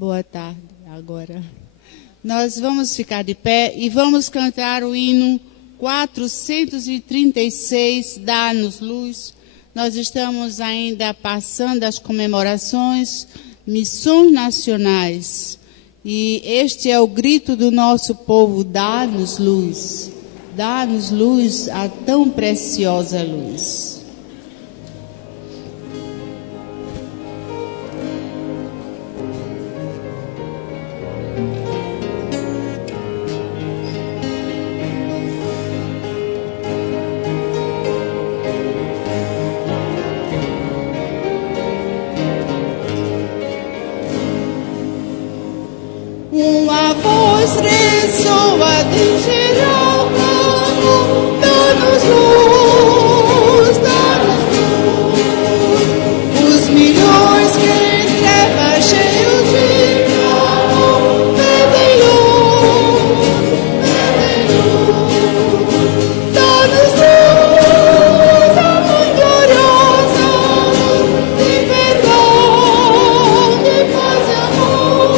Boa tarde, agora. Nós vamos ficar de pé e vamos cantar o hino 436, Dá-nos Luz. Nós estamos ainda passando as comemorações, missões nacionais. E este é o grito do nosso povo, dá-nos luz. Dá-nos luz, a tão preciosa luz. Uma voz ressoa de geral clamor, dá-nos luz, dá-nos luz. Os milhões que em trevas cheios de clamor pedem luz, dá-nos luz, a mãe gloriosa, de verdade, paz e amor.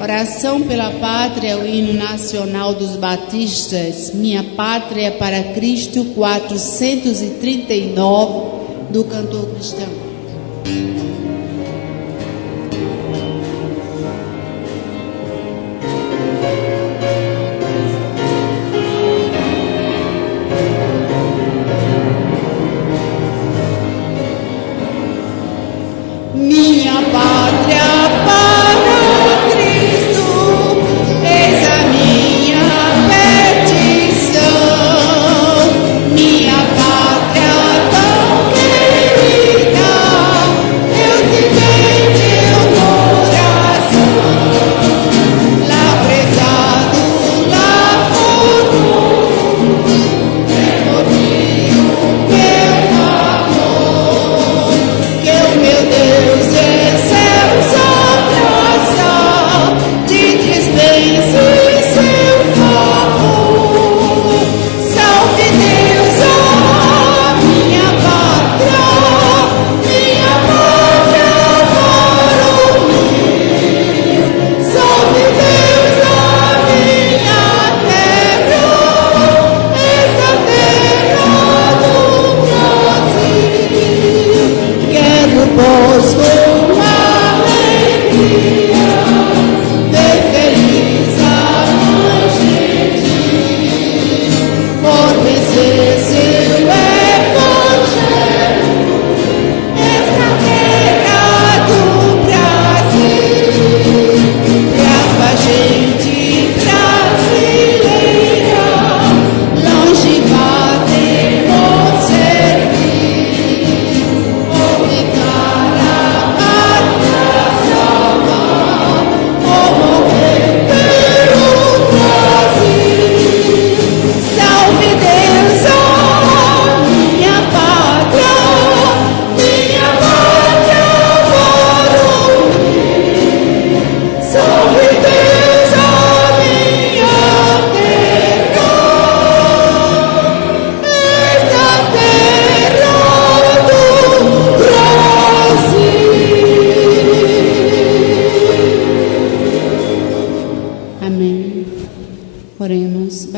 Oração pela Pátria, o hino nacional dos batistas, Minha Pátria para Cristo, 439, do cantor cristão. Minha pátria para Cristo, eis a minha petição. Minha pátria tão querida,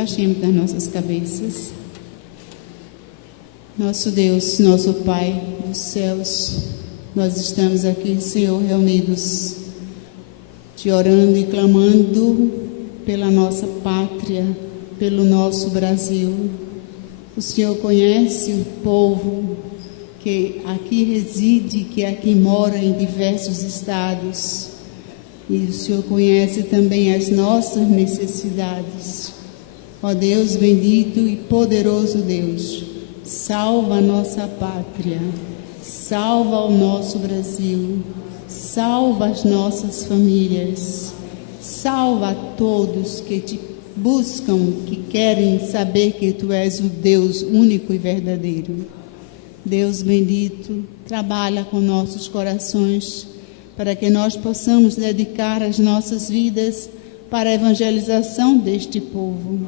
baixemos das nossas cabeças. Nosso Deus, nosso Pai dos céus, nós estamos aqui, Senhor, reunidos, te orando e clamando pela nossa pátria, pelo nosso Brasil. O Senhor conhece o povo que aqui reside, que aqui mora em diversos estados. E o Senhor conhece também as nossas necessidades. Ó Deus bendito e poderoso Deus, salva a nossa pátria, salva o nosso Brasil, salva as nossas famílias, salva a todos que te buscam, que querem saber que tu és o Deus único e verdadeiro. Deus bendito, trabalha com nossos corações, para que nós possamos dedicar as nossas vidas para a evangelização deste povo.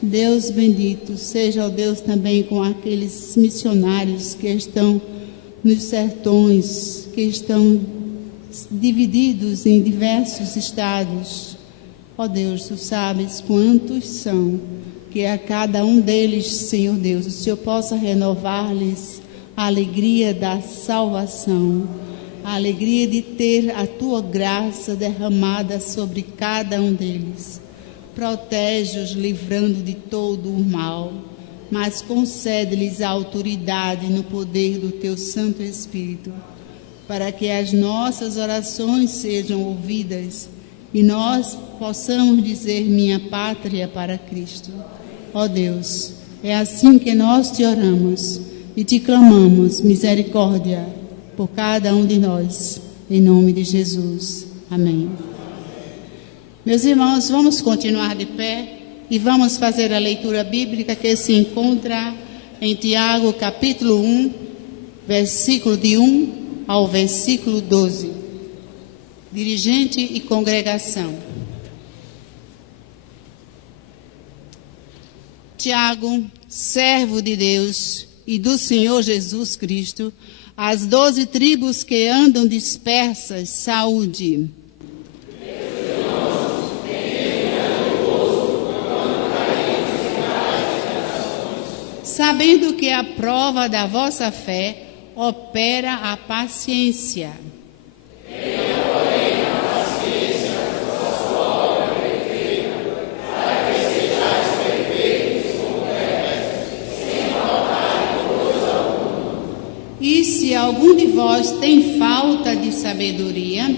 Deus bendito, seja o Deus também com aqueles missionários que estão nos sertões, que estão divididos em diversos estados. Ó Deus, tu sabes quantos são, que a cada um deles, Senhor Deus, o Senhor possa renovar-lhes a alegria da salvação, a alegria de ter a tua graça derramada sobre cada um deles. Protege-os, livrando de todo o mal, mas concede-lhes a autoridade no poder do teu Santo Espírito, para que as nossas orações sejam ouvidas e nós possamos dizer: minha pátria para Cristo. Ó Deus, é assim que nós te oramos e te clamamos misericórdia por cada um de nós, em nome de Jesus. Amém. Meus irmãos, vamos continuar de pé e vamos fazer a leitura bíblica que se encontra em Tiago, capítulo 1, versículo de 1 ao versículo 12. Dirigente e congregação. Tiago, servo de Deus e do Senhor Jesus Cristo, as 12 tribos que andam dispersas, saúde. Sabendo que a prova da vossa fé opera a paciência. Tenha, porém, a paciência a sua obra perfeita, para que sejais perfeitos e completos, sem faltar em coisa alguma. E se algum de vós tem falta de sabedoria,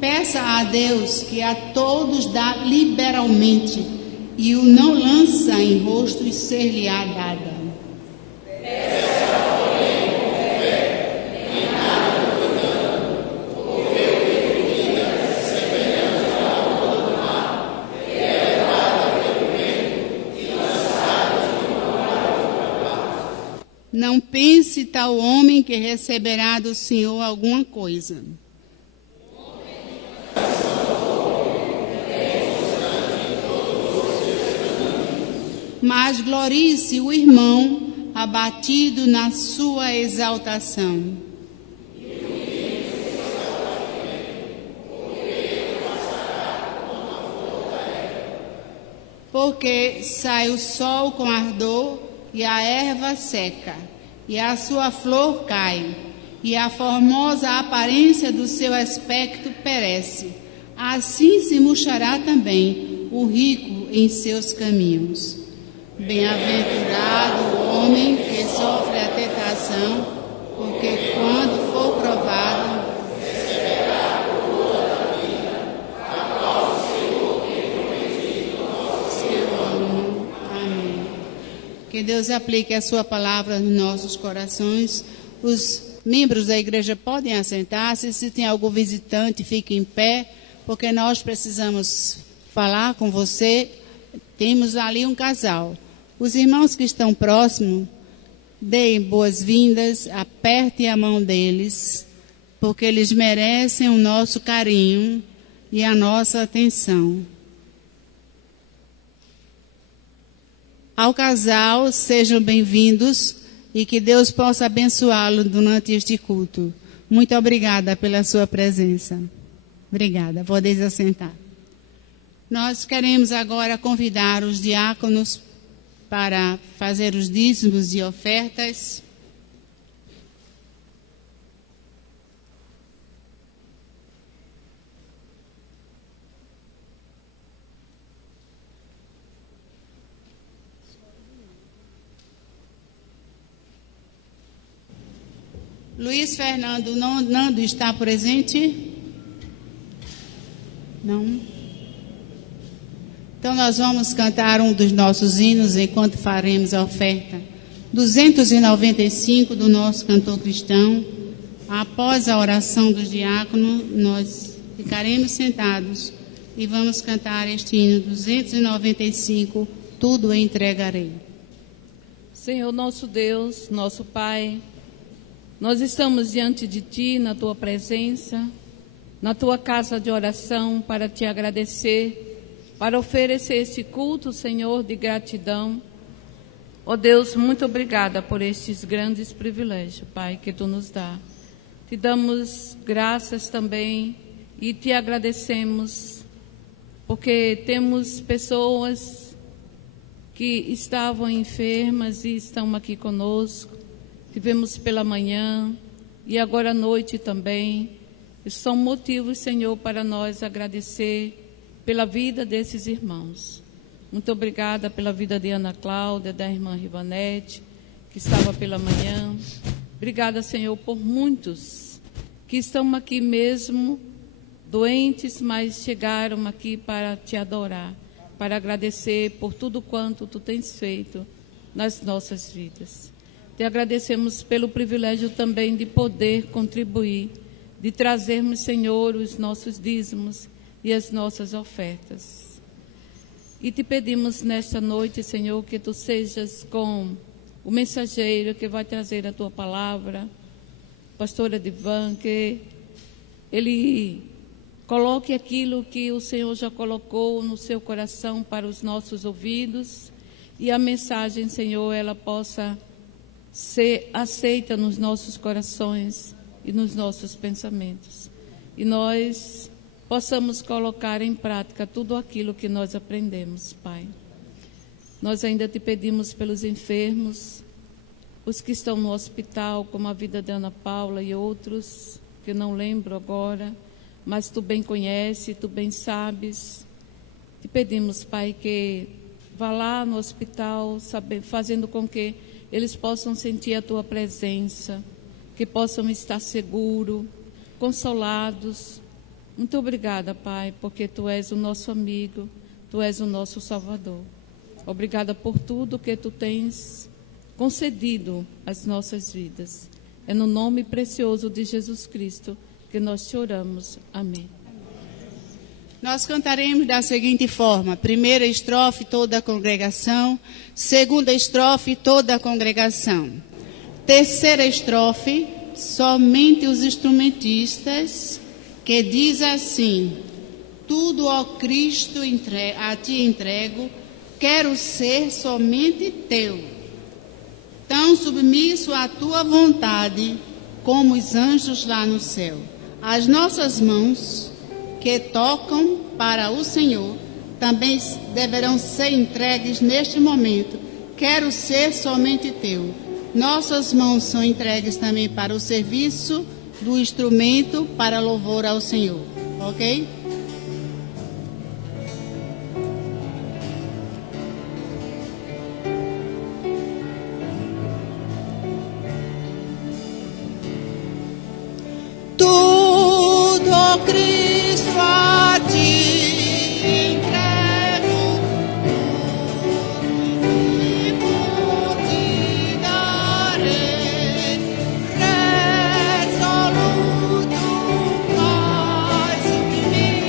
peça a Deus, que a todos dá liberalmente, e o não lança em rostos ser-lhe-á dada. Não pense tal homem que receberá do Senhor alguma coisa. Mas glorie-se o irmão abatido na sua exaltação. Porque sai o sol com ardor e a erva seca, e a sua flor cai, e a formosa aparência do seu aspecto perece. Assim se murchará também o rico em seus caminhos. Bem-aventurado o homem que sofre a tentação, porque quando for provado, receberá a coroa da vida, a qual o Senhor tem prometido ao seu. Amém. Que Deus aplique a sua palavra nos nossos corações. Os membros da igreja podem assentar-se. Se tem algum visitante, fique em pé, porque nós precisamos falar com você. Temos ali um casal. Os irmãos que estão próximos, deem boas-vindas, apertem a mão deles, porque eles merecem o nosso carinho e a nossa atenção. Ao casal, sejam bem-vindos e que Deus possa abençoá-lo durante este culto. Muito obrigada pela sua presença. Obrigada. Podem assentar. Nós queremos agora convidar os diáconos para fazer os dízimos e ofertas. Luiz Fernando Nando está presente? Não? Então nós vamos cantar um dos nossos hinos enquanto faremos a oferta. 295 do nosso cantor cristão. Após a oração do diácono, nós ficaremos sentados e vamos cantar este hino 295, Tudo entregarei. Senhor nosso Deus, nosso Pai, nós estamos diante de Ti, na Tua presença, na Tua casa de oração, para Te agradecer, para oferecer esse culto, Senhor, de gratidão. Ó Deus, muito obrigada por estes grandes privilégios, Pai, que Tu nos dá. Te damos graças também e Te agradecemos, porque temos pessoas que estavam enfermas e estão aqui conosco. Tivemos pela manhã e agora à noite também. São motivos, Senhor, para nós agradecer pela vida desses irmãos. Muito obrigada pela vida de Ana Cláudia, da irmã Rivanete, que estava pela manhã. Obrigada, Senhor, por muitos que estão aqui mesmo doentes, mas chegaram aqui para Te adorar, para agradecer por tudo quanto Tu tens feito nas nossas vidas. Te agradecemos pelo privilégio também de poder contribuir, de trazermos, Senhor, os nossos dízimos e as nossas ofertas. E Te pedimos nesta noite, Senhor, que Tu sejas com o mensageiro que vai trazer a Tua palavra, pastor Edivan, que ele coloque aquilo que o Senhor já colocou no seu coração para os nossos ouvidos e a mensagem, Senhor, ela possa ser aceita nos nossos corações e nos nossos pensamentos. E nós possamos colocar em prática tudo aquilo que nós aprendemos, Pai. Nós ainda Te pedimos pelos enfermos, os que estão no hospital, como a vida de Ana Paula e outros, que não lembro agora, mas Tu bem conheces, Tu bem sabes. Te pedimos, Pai, que vá lá no hospital, fazendo com que eles possam sentir a Tua presença, que possam estar seguros, consolados. Muito obrigada, Pai, porque Tu és o nosso amigo, Tu és o nosso Salvador. Obrigada por tudo que Tu tens concedido às nossas vidas. É no nome precioso de Jesus Cristo que nós Te oramos. Amém. Nós cantaremos da seguinte forma: primeira estrofe, toda a congregação. Segunda estrofe, toda a congregação. Terceira estrofe, somente os instrumentistas, que diz assim: tudo, ó Cristo, a Ti entrego, quero ser somente Teu. Tão submisso à Tua vontade, como os anjos lá no céu. As nossas mãos que tocam para o Senhor também deverão ser entregues neste momento. Quero ser somente Teu. Nossas mãos são entregues também para o serviço do instrumento para louvor ao Senhor. Ok? Tudo, ó Cristo, a Ti entrego, e por Ti darei, resoluto, Pai submisso.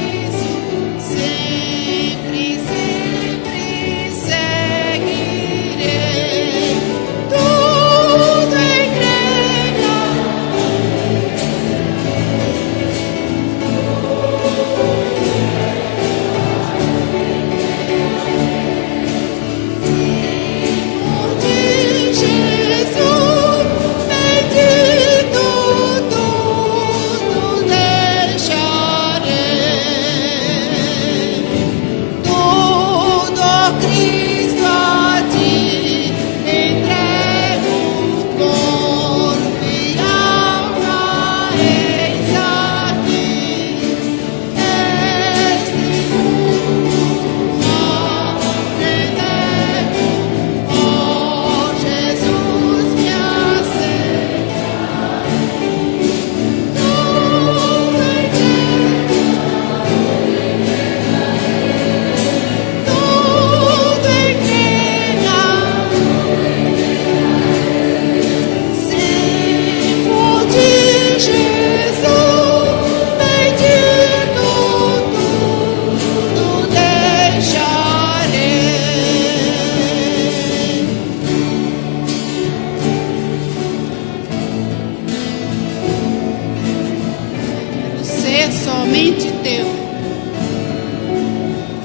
somente teu,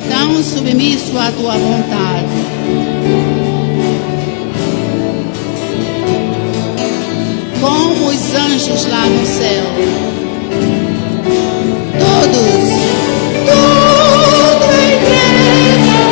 tão submisso à tua vontade. Como os anjos lá no céu, todos, tudo entrega,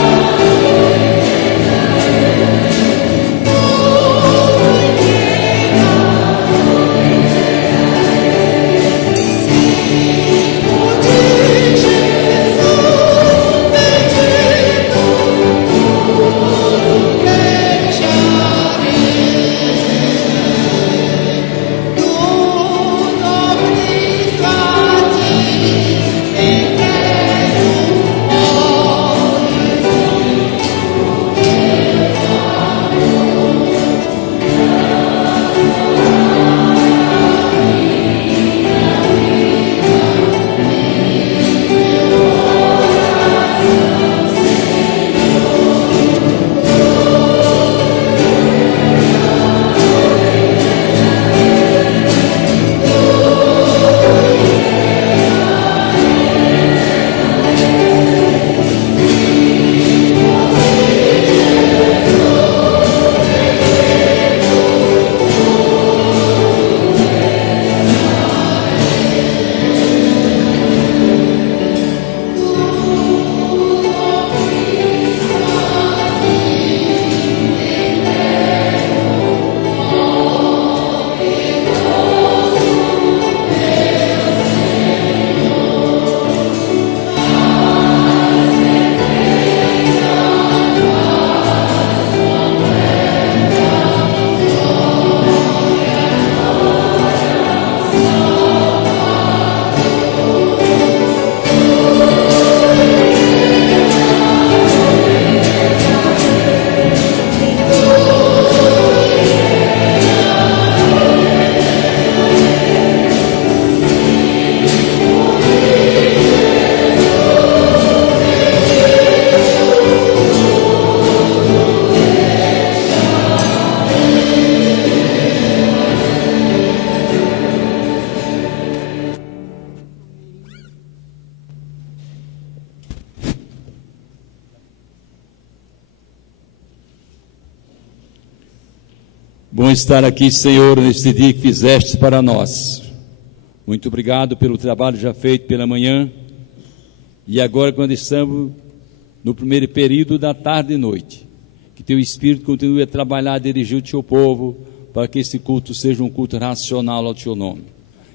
Bom estar aqui, Senhor, neste dia que fizeste para nós. Muito obrigado pelo trabalho já feito pela manhã. E agora, quando estamos no primeiro período da tarde e noite, que teu Espírito continue a trabalhar, a dirigir o teu povo, para que esse culto seja um culto racional ao teu nome.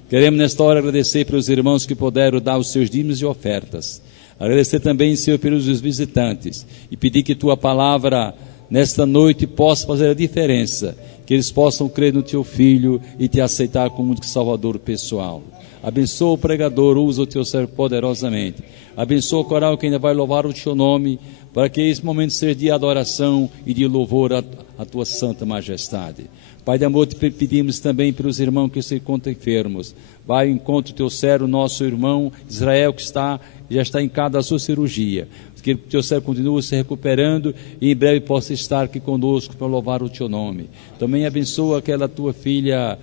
Queremos nesta hora agradecer pelos irmãos que puderam dar os seus dízimos e ofertas. Agradecer também, Senhor, pelos visitantes. E pedir que tua palavra, nesta noite, possa fazer a diferença. Que eles possam crer no teu Filho e te aceitar como único Salvador pessoal. Abençoa o pregador, usa o teu servo poderosamente. Abençoa o coral que ainda vai louvar o teu nome, para que esse momento seja de adoração e de louvor à tua santa majestade. Pai de amor, te pedimos também pelos irmãos que se encontram enfermos. Vai, encontra o teu servo, nosso irmão Israel, que já está em casa da sua cirurgia. Que o teu servo continue se recuperando e em breve possa estar aqui conosco para louvar o teu nome. Também abençoa aquela tua filha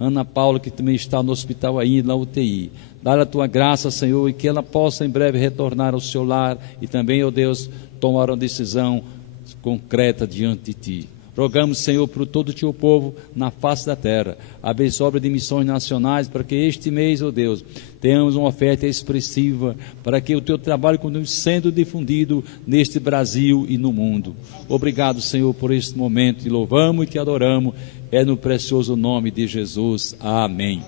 Ana Paula, que também está no hospital ainda, na UTI. Dá a tua graça, Senhor, e que ela possa em breve retornar ao seu lar e também, ó Deus, tomar uma decisão concreta diante de ti. Rogamos, Senhor, por todo o teu povo na face da terra. Abençoa a obra de missões nacionais, para que este mês, ó Deus, tenhamos uma oferta expressiva, para que o teu trabalho continue sendo difundido neste Brasil e no mundo. Obrigado, Senhor, por este momento. Te louvamos e te adoramos. É no precioso nome de Jesus. Amém.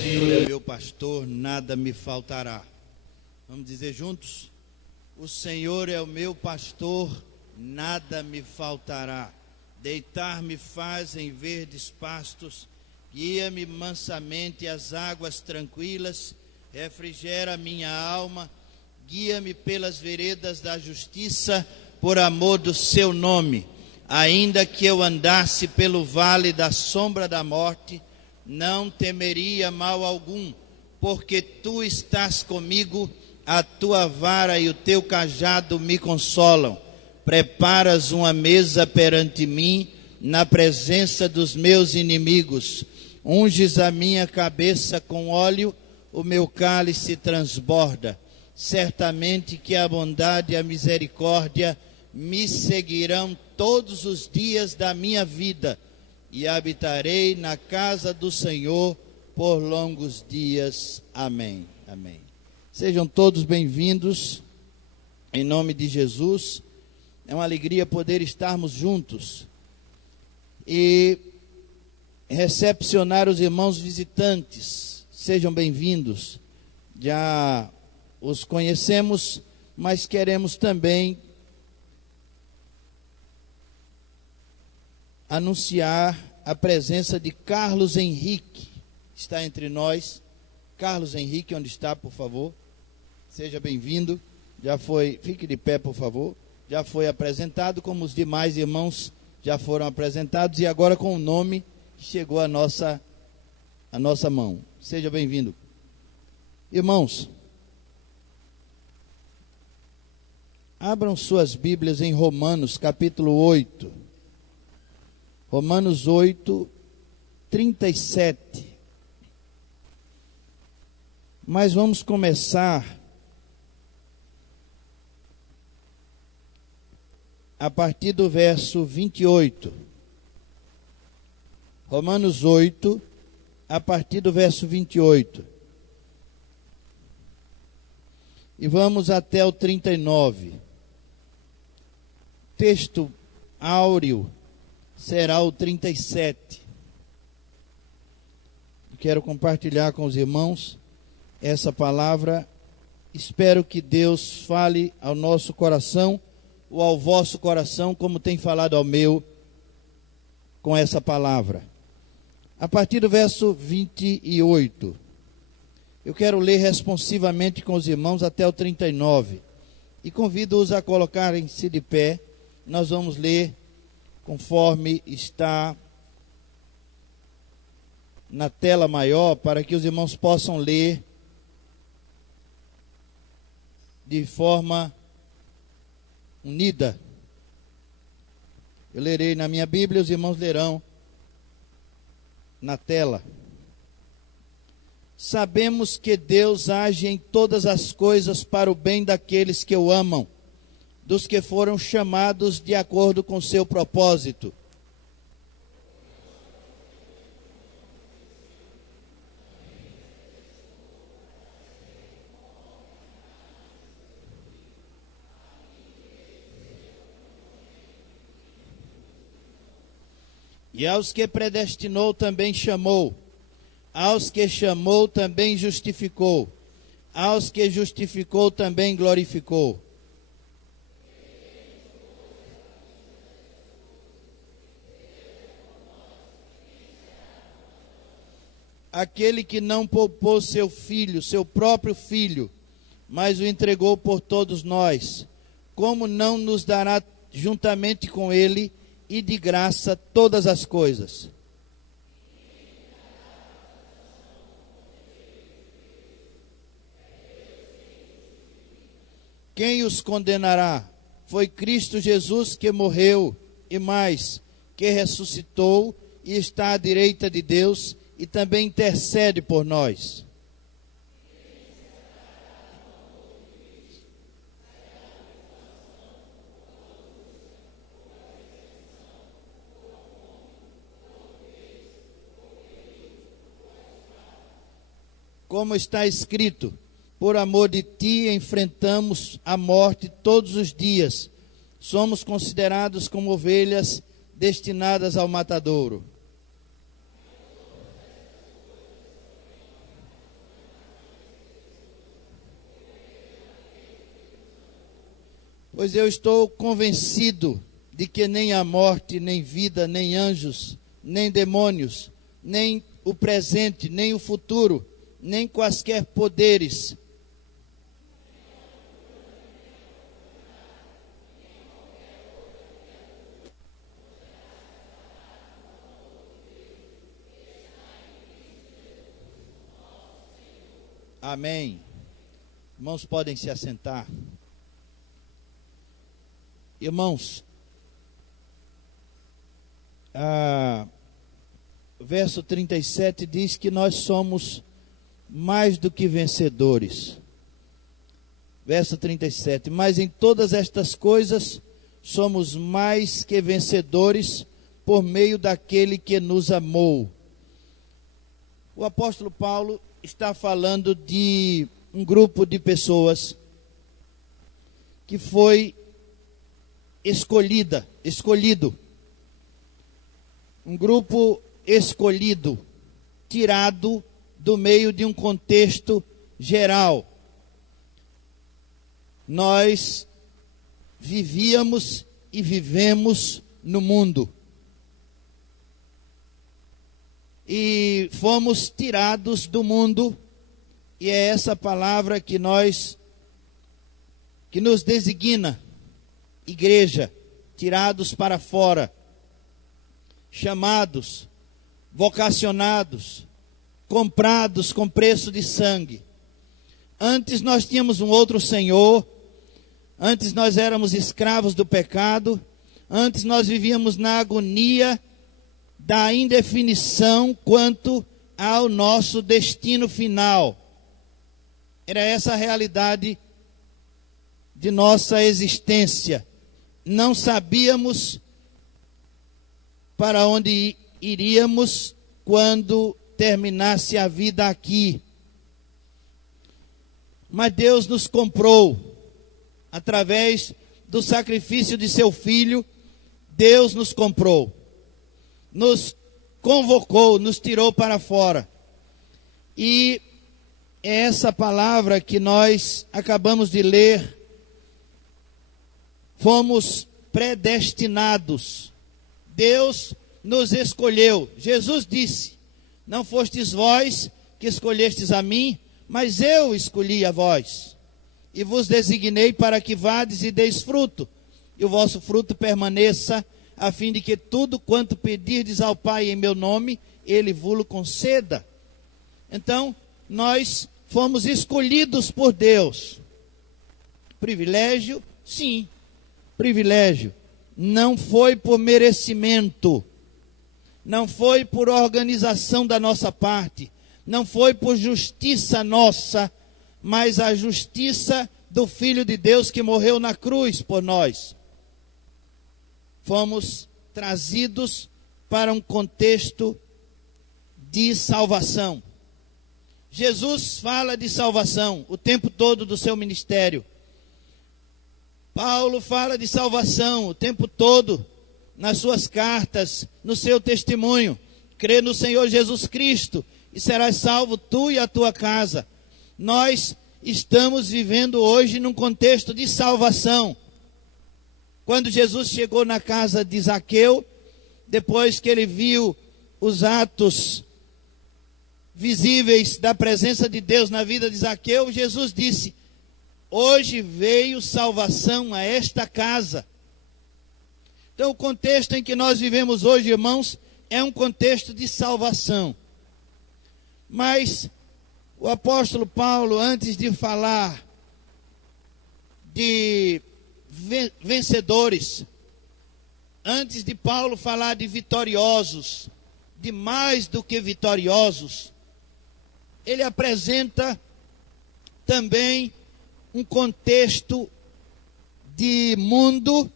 Senhor é meu pastor, nada me faltará. Vamos dizer juntos? O Senhor é o meu pastor, nada me faltará. Deitar-me faz em verdes pastos, guia-me mansamente às águas tranquilas, refrigera minha alma, guia-me pelas veredas da justiça, por amor do seu nome. Ainda que eu andasse pelo vale da sombra da morte, não temeria mal algum, porque tu estás comigo, a tua vara e o teu cajado me consolam. Preparas uma mesa perante mim, na presença dos meus inimigos. Unges a minha cabeça com óleo, o meu cálice transborda. Certamente que a bondade e a misericórdia me seguirão todos os dias da minha vida, e habitarei na casa do Senhor por longos dias. Amém. Amém. Sejam todos bem-vindos, em nome de Jesus. É uma alegria poder estarmos juntos e recepcionar os irmãos visitantes. Sejam bem-vindos. Já os conhecemos, mas queremos também anunciar a presença de Carlos Henrique. Está entre nós. Carlos Henrique, onde está, por favor? Seja bem-vindo. Já foi, fique de pé, por favor. Já foi apresentado, como os demais irmãos já foram apresentados, e agora com o nome que chegou à nossa mão. Seja bem-vindo. Irmãos, abram suas Bíblias em Romanos, capítulo 8. Romanos 8, 37. Mas vamos começar a partir do verso 28. Romanos 8, a partir do verso 28. E vamos até o 39. Texto áureo será o 37. Quero compartilhar com os irmãos essa palavra. Espero que Deus fale ao nosso coração, ou ao vosso coração, como tem falado ao meu, com essa palavra. A partir do verso 28. Eu quero ler responsivamente com os irmãos até o 39. E convido-os a colocarem-se de pé. Nós vamos ler conforme está na tela maior, para que os irmãos possam ler de forma unida. Eu lerei na minha Bíblia, os irmãos lerão na tela. Sabemos que Deus age em todas as coisas para o bem daqueles que o amam, dos que foram chamados de acordo com seu propósito. E aos que predestinou também chamou, aos que chamou também justificou, aos que justificou também glorificou. Aquele que não poupou seu filho, seu próprio filho, mas o entregou por todos nós, como não nos dará juntamente com ele e de graça todas as coisas? Quem os condenará? Foi Cristo Jesus que morreu, e mais, que ressuscitou e está à direita de Deus, e também intercede por nós. Como está escrito, por amor de ti enfrentamos a morte todos os dias. Somos considerados como ovelhas destinadas ao matadouro. Pois eu estou convencido de que nem a morte, nem vida, nem anjos, nem demônios, nem o presente, nem o futuro, nem quaisquer poderes, amém. Irmãos, podem se assentar. Irmãos, verso 37 diz que nós somos mais do que vencedores. Verso 37, mas em todas estas coisas somos mais que vencedores por meio daquele que nos amou. O apóstolo Paulo está falando de um grupo de pessoas que foi escolhido, um grupo escolhido, tirado do meio de um contexto geral. Nós vivíamos e vivemos no mundo. E fomos tirados do mundo, e é essa palavra que nos designa, igreja, tirados para fora, chamados, vocacionados, comprados com preço de sangue. Antes nós tínhamos um outro Senhor, antes nós éramos escravos do pecado, antes nós vivíamos na agonia da indefinição quanto ao nosso destino final. Era essa a realidade de nossa existência. Não sabíamos para onde iríamos quando terminasse a vida aqui. Mas Deus nos comprou através do sacrifício de seu Filho. Deus nos comprou, nos convocou, nos tirou para fora. E é essa palavra que nós acabamos de ler. Fomos predestinados. Deus nos escolheu. Jesus disse: não fostes vós que escolhestes a mim, mas eu escolhi a vós. E vos designei para que vades e deis fruto, e o vosso fruto permaneça, a fim de que tudo quanto pedirdes ao Pai em meu nome, Ele vos conceda. Então, nós fomos escolhidos por Deus. Privilégio? Sim, privilégio. Não foi por merecimento, não foi por organização da nossa parte, não foi por justiça nossa, mas a justiça do Filho de Deus que morreu na cruz por nós. Fomos trazidos para um contexto de salvação. Jesus fala de salvação o tempo todo do seu ministério. Paulo fala de salvação o tempo todo nas suas cartas, no seu testemunho. Crê no Senhor Jesus Cristo e serás salvo tu e a tua casa. Nós estamos vivendo hoje num contexto de salvação. Quando Jesus chegou na casa de Zaqueu, depois que ele viu os atos visíveis da presença de Deus na vida de Zaqueu, Jesus disse: hoje veio salvação a esta casa. Então, o contexto em que nós vivemos hoje, irmãos, é um contexto de salvação. Mas o apóstolo Paulo, antes de falar de vencedores, antes de Paulo falar de vitoriosos, de mais do que vitoriosos, ele apresenta também um contexto de mundo,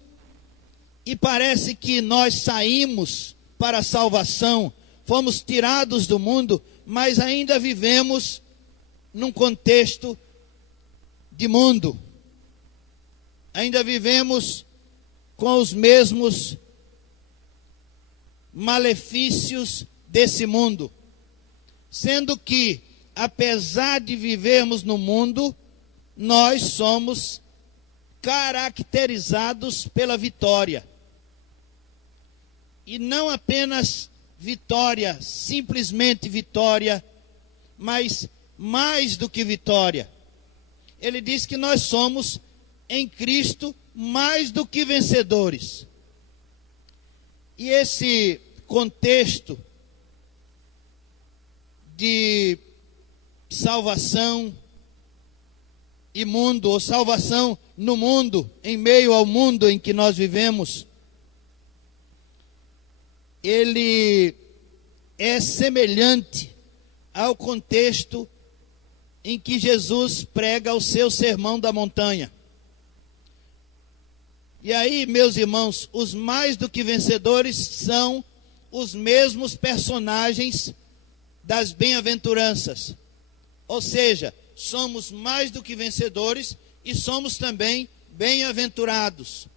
e parece que nós saímos para a salvação, fomos tirados do mundo, mas ainda vivemos num contexto de mundo. Ainda vivemos com os mesmos malefícios desse mundo. Sendo que, apesar de vivermos no mundo, nós somos caracterizados pela vitória. E não apenas vitória, simplesmente vitória, mas mais do que vitória. Ele diz que nós somos em Cristo mais do que vencedores. E esse contexto de salvação e mundo, ou salvação no mundo, em meio ao mundo em que nós vivemos, ele é semelhante ao contexto em que Jesus prega o seu sermão da montanha. E aí, meus irmãos, os mais do que vencedores são os mesmos personagens das bem-aventuranças. Ou seja, somos mais do que vencedores e somos também bem-aventurados.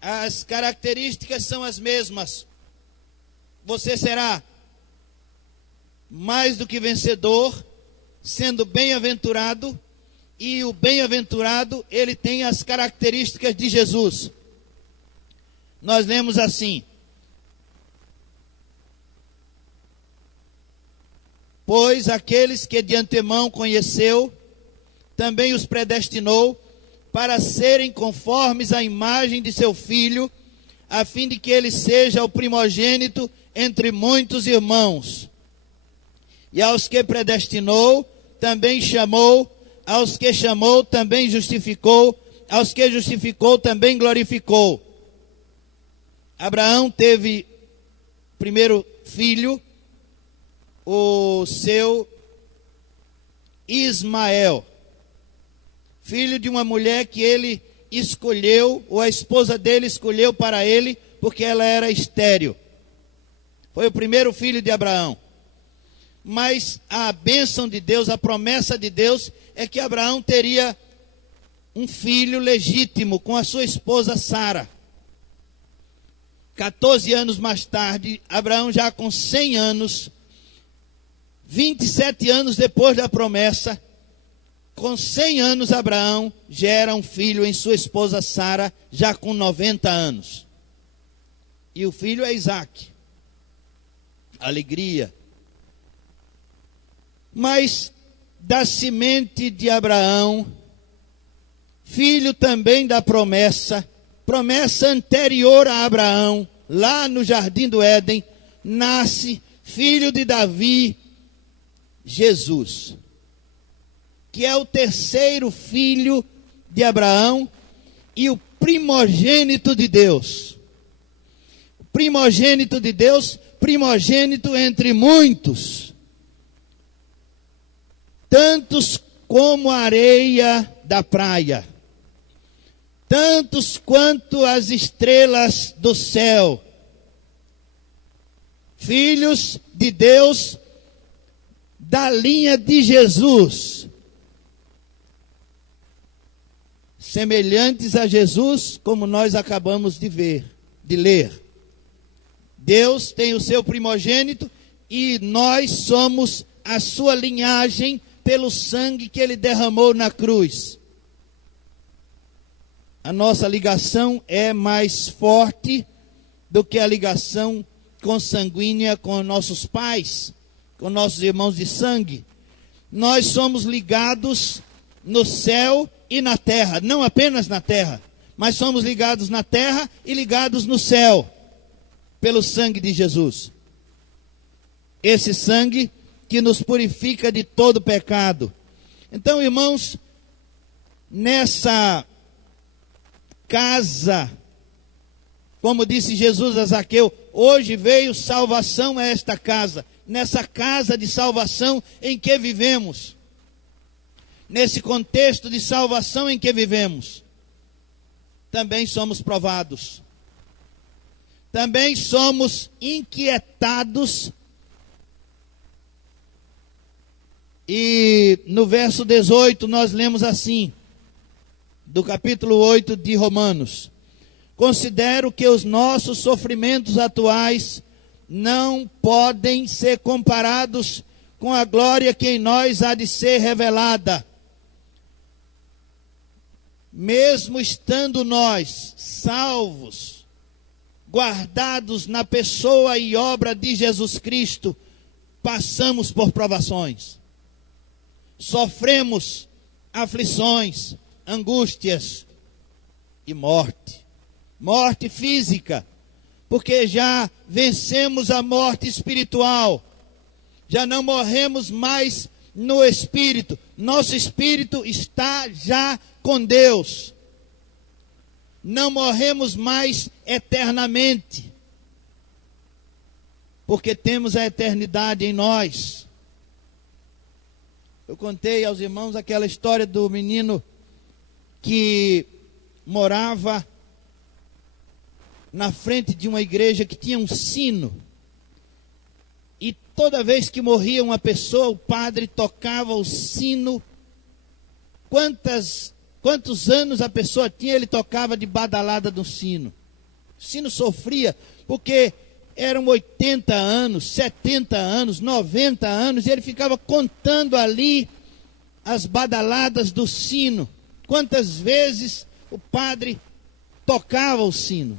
As características são as mesmas. Você será mais do que vencedor, sendo bem-aventurado, e o bem-aventurado, ele tem as características de Jesus. Nós lemos assim: pois aqueles que de antemão conheceu, também os predestinou para serem conformes à imagem de seu Filho, a fim de que ele seja o primogênito entre muitos irmãos. E aos que predestinou, também chamou; aos que chamou, também justificou; aos que justificou, também glorificou. Abraão teve primeiro filho, o seu Ismael, filho de uma mulher que ele escolheu, ou a esposa dele escolheu para ele, porque ela era estéril. Foi o primeiro filho de Abraão. Mas a bênção de Deus, a promessa de Deus, é que Abraão teria um filho legítimo com a sua esposa Sara. 14 anos mais tarde, Abraão já com 100 anos, 27 anos depois da promessa, com 100 anos Abraão gera um filho em sua esposa Sara, já com 90 anos. E o filho é Isaac. Alegria. Mas da semente de Abraão, filho também da promessa, promessa anterior a Abraão, lá no jardim do Éden, nasce filho de Davi, Jesus, que é o terceiro filho de Abraão e o primogênito de Deus. Primogênito de Deus, primogênito entre muitos, tantos como a areia da praia, tantos quanto as estrelas do céu. Filhos de Deus da linha de Jesus, semelhantes a Jesus, como nós acabamos de ler. Deus tem o seu primogênito e nós somos a sua linhagem pelo sangue que ele derramou na cruz. A nossa ligação é mais forte do que a ligação consanguínea com nossos pais, com nossos irmãos de sangue. Nós somos ligados no céu e na terra, não apenas na terra, mas somos ligados na terra e ligados no céu, pelo sangue de Jesus. Esse sangue que nos purifica de todo pecado. Então, irmãos, nessa casa, como disse Jesus a Zaqueu, hoje veio salvação a esta casa. Nessa casa de salvação em que vivemos, nesse contexto de salvação em que vivemos, também somos provados, também somos inquietados. E no verso 18 nós lemos assim, do capítulo 8 de Romanos: considero que os nossos sofrimentos atuais não podem ser comparados com a glória que em nós há de ser revelada. mesmo estando nós salvos, guardados na pessoa e obra de Jesus Cristo, passamos por provações, sofremos aflições, angústias e morte. Morte física, porque já vencemos a morte espiritual, já não morremos mais no espírito, nosso espírito está já com Deus, não morremos mais eternamente, porque temos a eternidade em nós. Eu contei aos irmãos aquela história do menino que morava na frente de uma igreja que tinha um sino, e toda vez que morria uma pessoa, o padre tocava o sino. Quantos anos a pessoa tinha, ele tocava de badalada do sino. O sino sofria, porque eram 80 anos, 70 anos, 90 anos, e ele ficava contando ali as badaladas do sino. Quantas vezes o padre tocava o sino.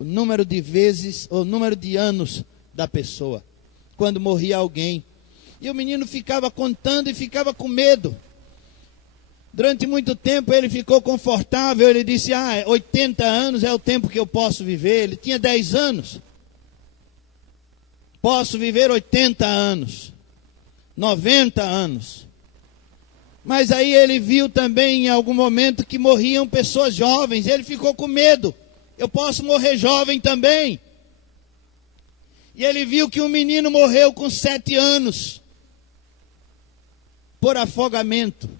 O número de vezes, o número de anos da pessoa, quando morria alguém. E o menino ficava contando e ficava com medo. Durante muito tempo ele ficou confortável, ele disse, 80 anos é o tempo que eu posso viver. Ele tinha 10 anos. Posso viver 80 anos, 90 anos. Mas aí ele viu também em algum momento que morriam pessoas jovens, ele ficou com medo. Eu posso morrer jovem também. E ele viu que um menino morreu com 7 anos, por afogamento.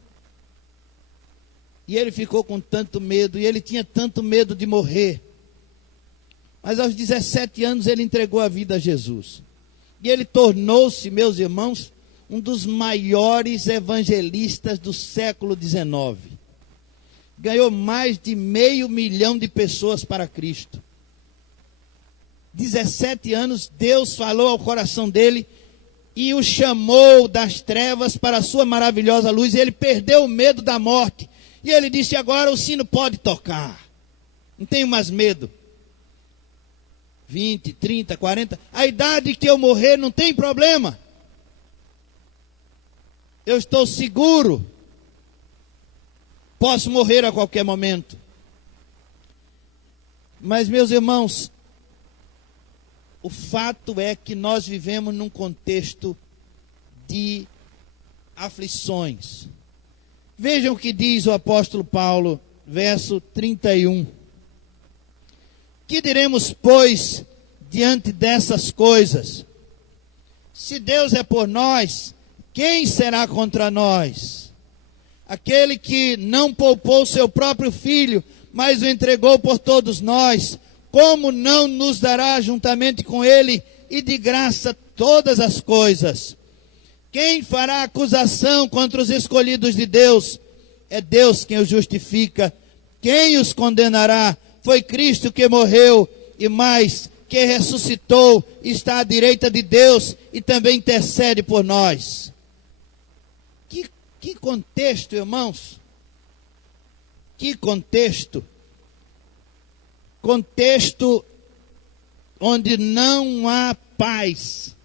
E ele ficou com tanto medo, e ele tinha tanto medo de morrer. Mas aos 17 anos ele entregou a vida a Jesus. E ele tornou-se, meus irmãos, um dos maiores evangelistas do século XIX. Ganhou mais de 500 mil de pessoas para Cristo. 17 anos, Deus falou ao coração dele e o chamou das trevas para a sua maravilhosa luz. E ele perdeu o medo da morte. E ele disse, agora o sino pode tocar. Não tenho mais medo. 20, 30, 40. A idade que eu morrer não tem problema. Eu estou seguro. Posso morrer a qualquer momento. Mas, meus irmãos, o fato é que nós vivemos num contexto de aflições. Vejam o que diz o apóstolo Paulo, verso 31. Que diremos, pois, diante dessas coisas? Se Deus é por nós, quem será contra nós? Aquele que não poupou seu próprio filho, mas o entregou por todos nós, como não nos dará juntamente com ele e de graça todas as coisas? Quem fará acusação contra os escolhidos de Deus? É Deus quem os justifica. Quem os condenará? Foi Cristo que morreu e mais, que ressuscitou, está à direita de Deus e também intercede por nós. Que contexto, irmãos? Que contexto? Contexto onde não há paz.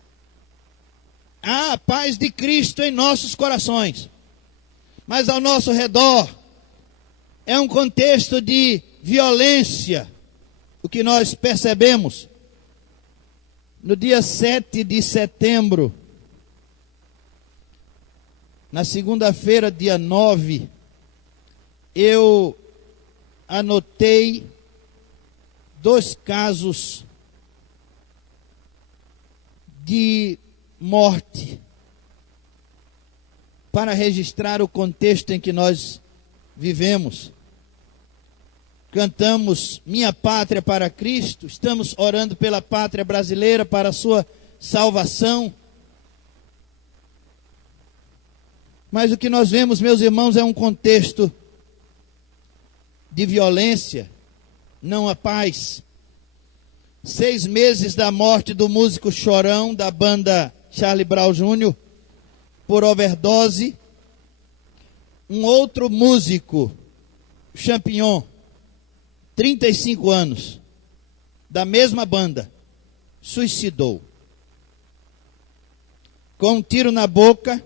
Há a paz de Cristo em nossos corações, mas ao nosso redor é um contexto de violência, o que nós percebemos. No dia 7 de setembro, na segunda-feira, dia 9, eu anotei 2 casos de morte para registrar o contexto em que nós vivemos. Cantamos Minha Pátria para Cristo, estamos orando pela pátria brasileira, para a sua salvação. Mas o que nós vemos, meus irmãos, é um contexto de violência, não há paz. 6 meses da morte do músico Chorão, da banda Charlie Brown Jr., por overdose. um outro músico, Champignon, 35 anos, da mesma banda, suicidou. Com um tiro na boca,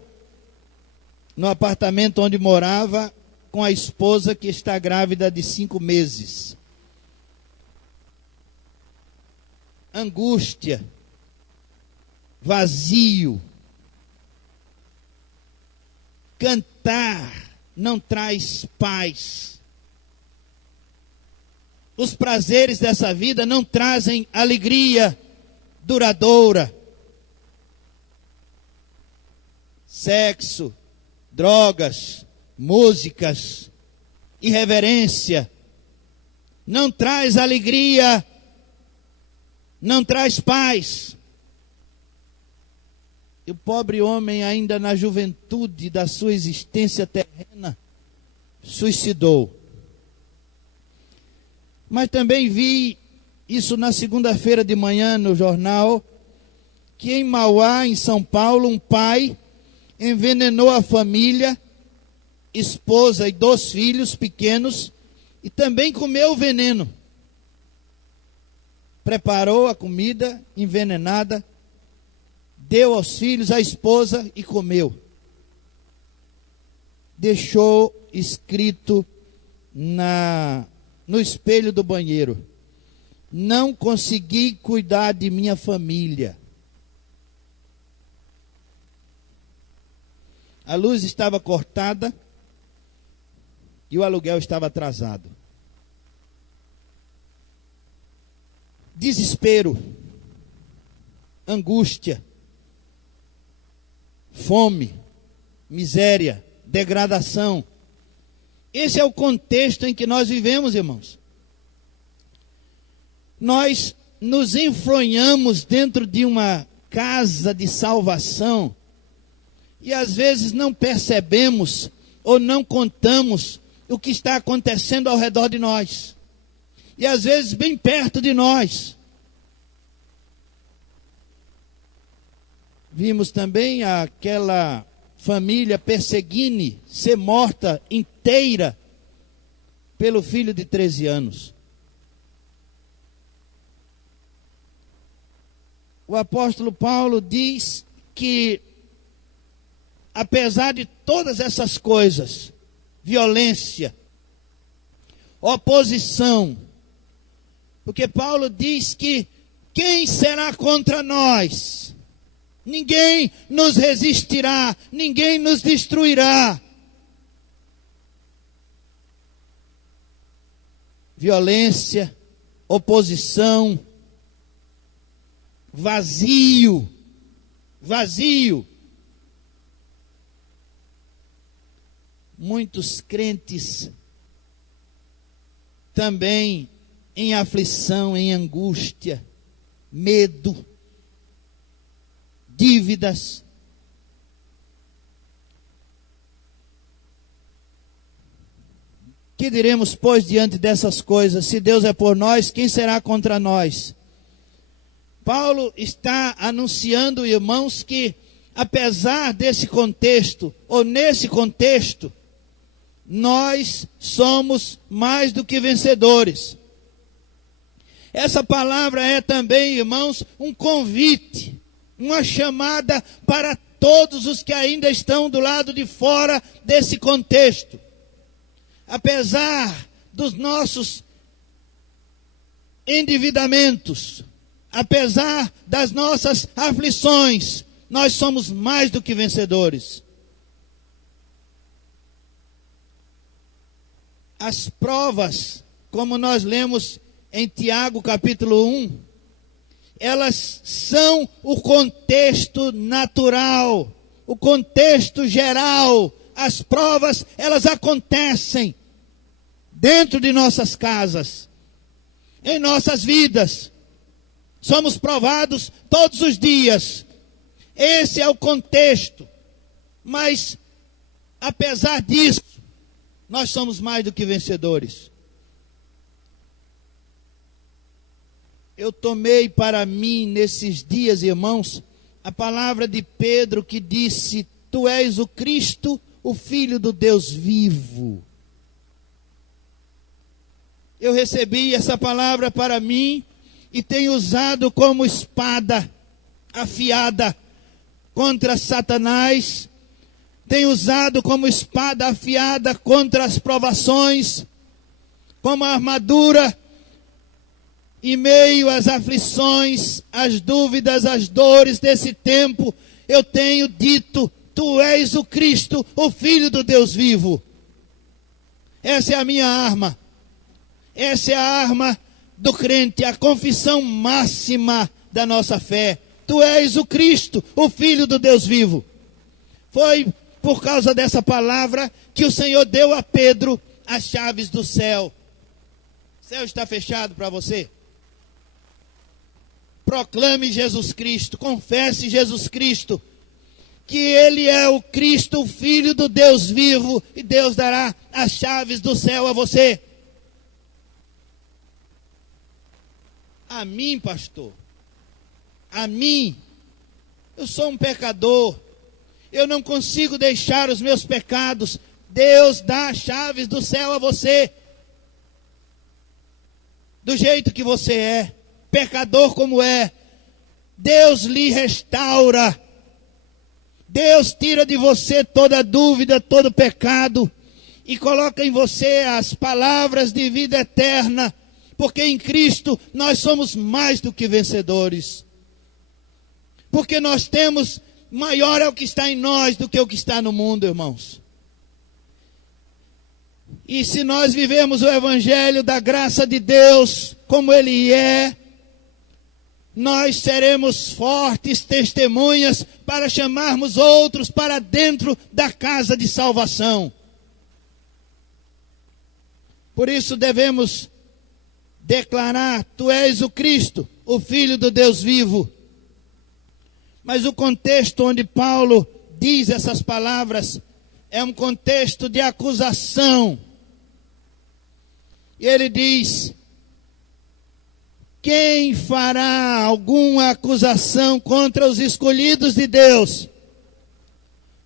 no apartamento onde morava, com a esposa que está grávida de 5 meses. Angústia, vazio. Cantar não traz paz. Os prazeres dessa vida não trazem alegria duradoura. Sexo, drogas, músicas, irreverência, não traz alegria, não traz paz. E o pobre homem, ainda na juventude da sua existência terrena, suicidou. Mas também vi isso na segunda-feira de manhã no jornal, que em Mauá, em São Paulo, um pai envenenou a família, esposa e 2 filhos pequenos, e também comeu o veneno. Preparou a comida envenenada, deu aos filhos, à esposa e comeu. Deixou escrito no espelho do banheiro: não consegui cuidar de minha família. A luz estava cortada e o aluguel estava atrasado. Desespero, angústia, fome, miséria, degradação. Esse é o contexto em que nós vivemos, irmãos. Nós nos enfronhamos dentro de uma casa de salvação e às vezes não percebemos ou não contamos o que está acontecendo ao redor de nós. E às vezes bem perto de nós. Vimos também aquela família Perseguini ser morta inteira pelo filho de 13 anos. O apóstolo Paulo diz que, apesar de todas essas coisas, violência, oposição, porque Paulo diz que quem será contra nós? Ninguém nos resistirá, ninguém nos destruirá. Violência, oposição, vazio. Muitos crentes também em aflição, em angústia, medo, dívidas. Que diremos, pois, diante dessas coisas? Se Deus é por nós, quem será contra nós? Paulo está anunciando, irmãos, que apesar desse contexto, ou nesse contexto, nós somos mais do que vencedores. Essa palavra é também, irmãos, um convite, uma chamada para todos os que ainda estão do lado de fora desse contexto. Apesar dos nossos endividamentos, apesar das nossas aflições, nós somos mais do que vencedores. As provas, como nós lemos em Tiago capítulo 1, elas são o contexto natural, o contexto geral. As provas, elas acontecem dentro de nossas casas, em nossas vidas. Somos provados todos os dias. Esse é o contexto. Mas, apesar disso, nós somos mais do que vencedores. Eu tomei para mim nesses dias, irmãos, a palavra de Pedro que disse: Tu és o Cristo, o Filho do Deus vivo. Eu recebi essa palavra para mim e tenho usado como espada afiada contra Satanás, tenho usado como espada afiada contra as provações, como armadura em meio às aflições, às dúvidas, às dores desse tempo. Eu tenho dito: tu és o Cristo, o Filho do Deus vivo. Essa é a minha arma. Essa é a arma do crente, a confissão máxima da nossa fé. Tu és o Cristo, o Filho do Deus vivo. Foi por causa dessa palavra que o Senhor deu a Pedro as chaves do céu. O céu está fechado para você. Proclame Jesus Cristo, confesse Jesus Cristo, que Ele é o Cristo, o Filho do Deus vivo, e Deus dará as chaves do céu a você. A mim, pastor, a mim, eu sou um pecador, eu não consigo deixar os meus pecados. Deus dá as chaves do céu a você, do jeito que você é, pecador como é. Deus lhe restaura, Deus tira de você toda dúvida, todo pecado, e coloca em você as palavras de vida eterna, porque em Cristo nós somos mais do que vencedores. Porque nós temos, maior é o que está em nós do que o que está no mundo, irmãos. E se nós vivemos o evangelho da graça de Deus, como ele é, nós seremos fortes testemunhas para chamarmos outros para dentro da casa de salvação. Por isso devemos declarar: tu és o Cristo, o Filho do Deus vivo. Mas o contexto onde Paulo diz essas palavras é um contexto de acusação. E ele diz: quem fará alguma acusação contra os escolhidos de Deus?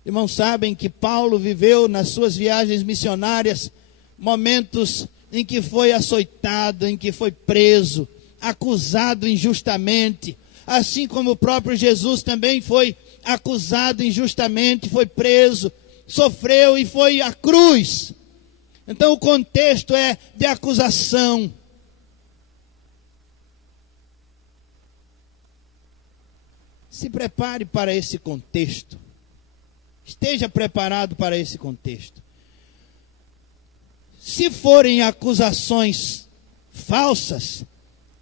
Irmãos, sabem que Paulo viveu nas suas viagens missionárias momentos em que foi açoitado, em que foi preso, acusado injustamente, assim como o próprio Jesus também foi acusado injustamente, foi preso, sofreu e foi à cruz. Então o contexto é de acusação. Se prepare para esse contexto. Esteja preparado para esse contexto. Se forem acusações falsas,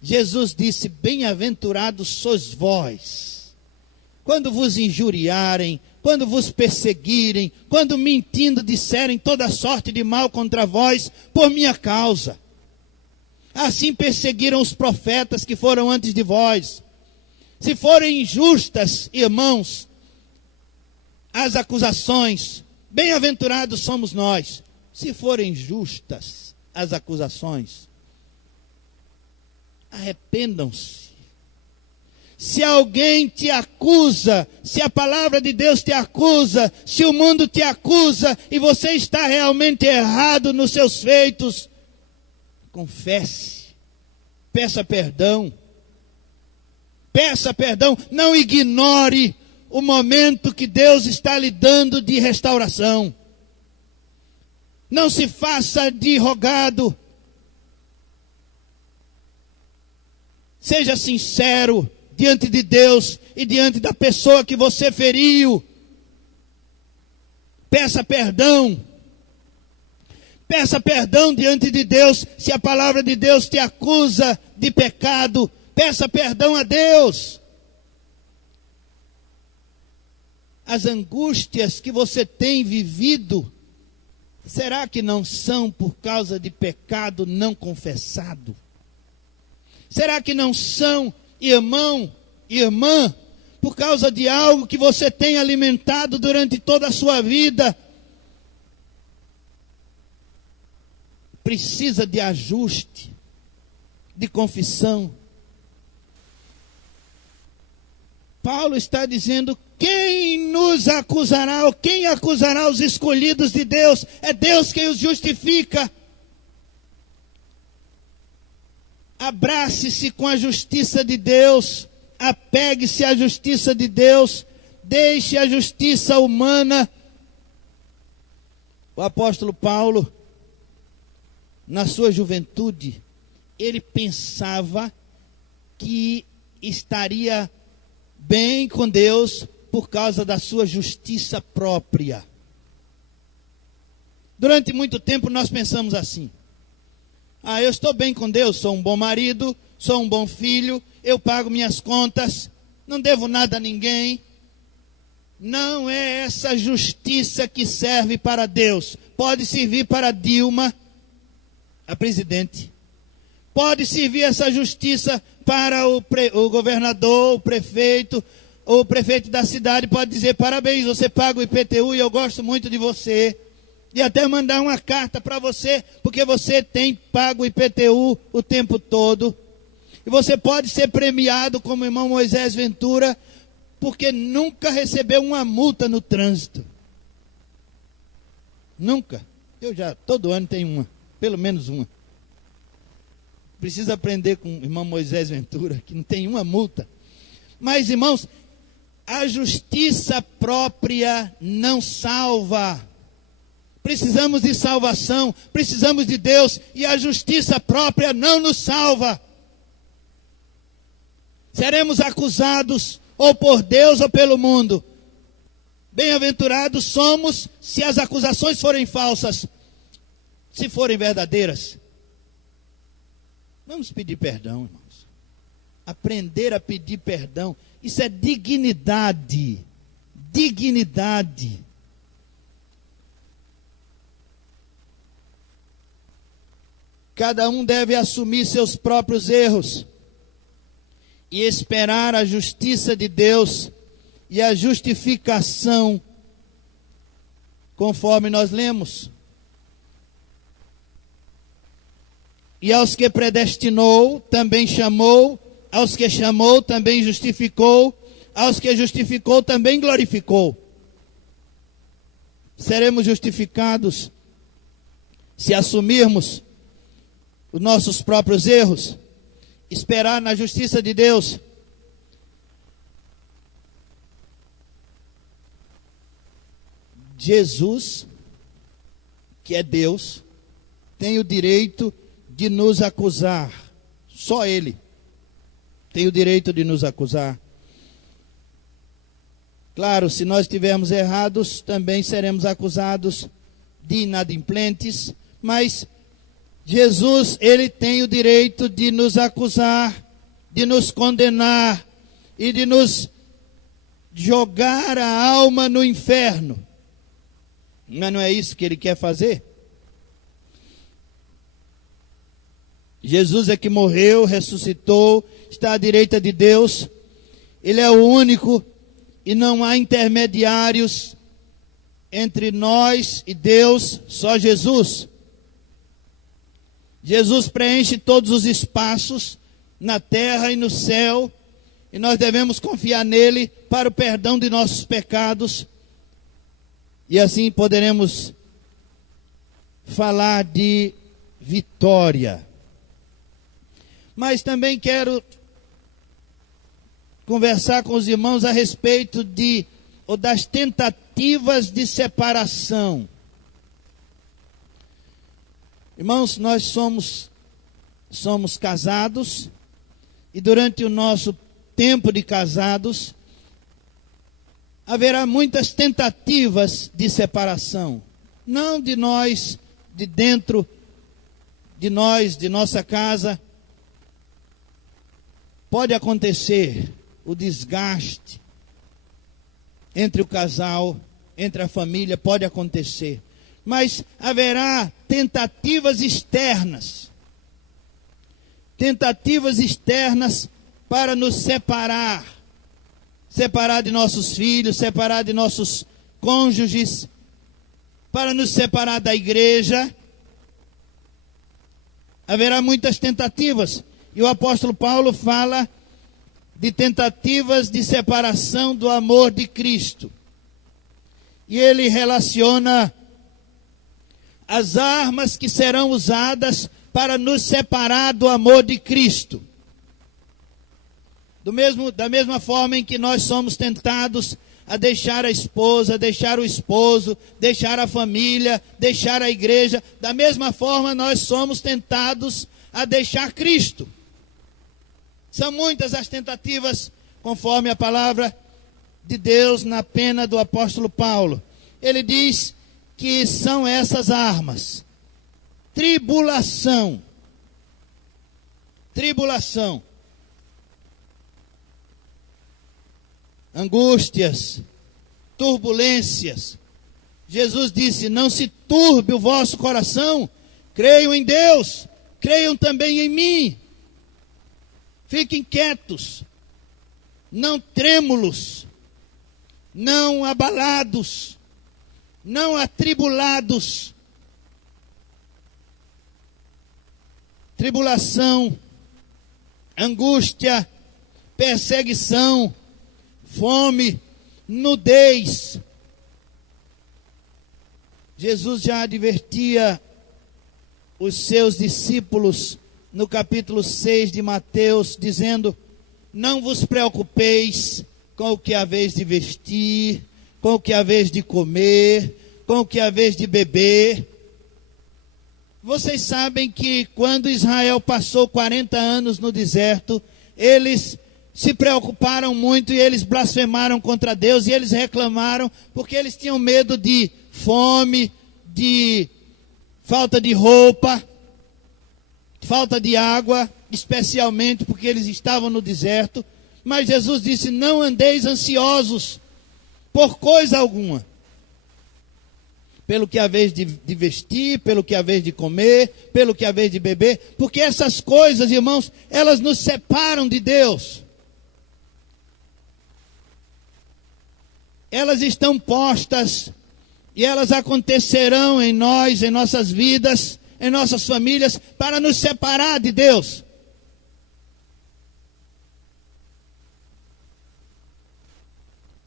Jesus disse: bem-aventurados sois vós, quando vos injuriarem, quando vos perseguirem, quando mentindo disserem toda sorte de mal contra vós, por minha causa. Assim perseguiram os profetas que foram antes de vós. Se forem injustas, irmãos, as acusações, bem-aventurados somos nós. Se forem justas as acusações, arrependam-se. Se alguém te acusa, se a palavra de Deus te acusa, se o mundo te acusa e você está realmente errado nos seus feitos, confesse, peça perdão. Peça perdão, não ignore o momento que Deus está lhe dando de restauração. Não se faça de rogado. Seja sincero diante de Deus e diante da pessoa que você feriu. Peça perdão. Peça perdão diante de Deus. Se a palavra de Deus te acusa de pecado, peça perdão a Deus. As angústias que você tem vivido, será que não são por causa de pecado não confessado? Será que não são, irmão, irmã, por causa de algo que você tem alimentado durante toda a sua vida? Precisa de ajuste, de confissão. Paulo está dizendo: quem nos acusará? Ou quem acusará os escolhidos de Deus? É Deus quem os justifica. Abrace-se com a justiça de Deus, apegue-se à justiça de Deus, deixe a justiça humana. O apóstolo Paulo, na sua juventude, ele pensava que estaria bem com Deus por causa da sua justiça própria. Durante muito tempo nós pensamos assim: eu estou bem com Deus, sou um bom marido, sou um bom filho, eu pago minhas contas, não devo nada a ninguém. Não é essa justiça que serve para Deus. Pode servir para Dilma, a presidente. Pode servir essa justiça para o governador, o prefeito da cidade pode dizer: parabéns, você paga o IPTU e eu gosto muito de você. E até mandar uma carta para você, porque você tem pago o IPTU o tempo todo. E você pode ser premiado como o irmão Moisés Ventura, porque nunca recebeu uma multa no trânsito. Nunca. Eu já, todo ano tenho uma, pelo menos uma. Preciso aprender com o irmão Moisés Ventura, que não tem uma multa. Mas, irmãos, a justiça própria não salva. Precisamos de salvação, precisamos de Deus, e a justiça própria não nos salva. Seremos acusados ou por Deus ou pelo mundo. Bem-aventurados somos se as acusações forem falsas, se forem verdadeiras. Vamos pedir perdão, irmãos. Aprender a pedir perdão, isso é dignidade. Dignidade. Cada um deve assumir seus próprios erros e esperar a justiça de Deus e a justificação, conforme nós lemos. E aos que predestinou, também chamou; aos que chamou, também justificou; aos que justificou, também glorificou. Seremos justificados se assumirmos os nossos próprios erros, esperar na justiça de Deus. Jesus, que é Deus, tem o direito de nos acusar. Só Ele tem o direito de nos acusar. Claro, se nós estivermos errados, também seremos acusados de inadimplentes, mas Jesus, Ele tem o direito de nos acusar, de nos condenar e de nos jogar a alma no inferno. Mas não é isso que Ele quer fazer? Jesus é que morreu, ressuscitou, está à direita de Deus. Ele é o único e não há intermediários entre nós e Deus, só Jesus. Jesus preenche todos os espaços na terra e no céu, e nós devemos confiar nele para o perdão de nossos pecados, e assim poderemos falar de vitória. Mas também quero conversar com os irmãos a respeito das tentativas de separação. Irmãos, nós somos casados, e durante o nosso tempo de casados, haverá muitas tentativas de separação. Não de nós, de dentro de nós, de nossa casa. Pode acontecer o desgaste entre o casal, entre a família, pode acontecer. Mas haverá tentativas externas para nos separar de nossos filhos, separar de nossos cônjuges, para nos separar da igreja. Haverá muitas tentativas, e o apóstolo Paulo fala de tentativas de separação do amor de Cristo. e ele relaciona as armas que serão usadas para nos separar do amor de Cristo. Da mesma forma em que nós somos tentados a deixar a esposa, deixar o esposo, deixar a família, deixar a igreja, da mesma forma nós somos tentados a deixar Cristo. São muitas as tentativas, conforme a palavra de Deus na pena do apóstolo Paulo. Ele diz que são essas armas: tribulação, angústias, turbulências. Jesus disse: não se turbe o vosso coração, creiam em Deus, creiam também em mim. Fiquem quietos, não trêmulos, não abalados, não atribulados. Tribulação, angústia, perseguição, fome, nudez. Jesus já advertia os seus discípulos no capítulo 6 de Mateus, dizendo: não vos preocupeis com o que haveis de vestir, com o que haveis de comer, com o que haveis de beber. Vocês sabem que quando Israel passou 40 anos no deserto, eles se preocuparam muito e eles blasfemaram contra Deus e eles reclamaram porque eles tinham medo de fome, de falta de roupa, falta de água, especialmente porque eles estavam no deserto. Mas Jesus disse: não andeis ansiosos por coisa alguma, pelo que haveis de vestir, pelo que haveis de comer, pelo que haveis de beber, porque essas coisas, irmãos, elas nos separam de Deus. Elas estão postas e elas acontecerão em nós, em nossas vidas, em nossas famílias, para nos separar de Deus.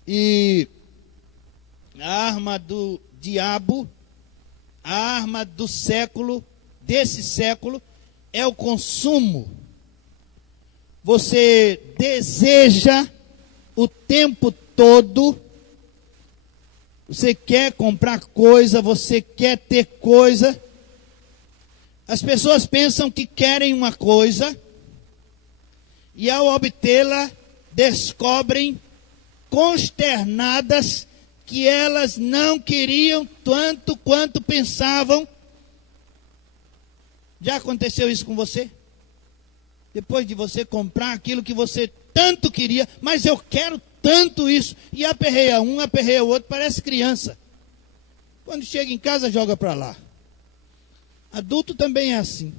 E a arma do diabo, a arma do século, desse século, é o consumo. Você deseja o tempo todo, você quer comprar coisa, você quer ter coisa. As pessoas pensam que querem uma coisa e ao obtê-la descobrem consternadas que elas não queriam tanto quanto pensavam. Já aconteceu isso com você? Depois de você comprar aquilo que você tanto queria, mas eu quero tanto isso, e aperreia um, aperreia o outro, parece criança. Quando chega em casa, joga para lá. Adulto também é assim.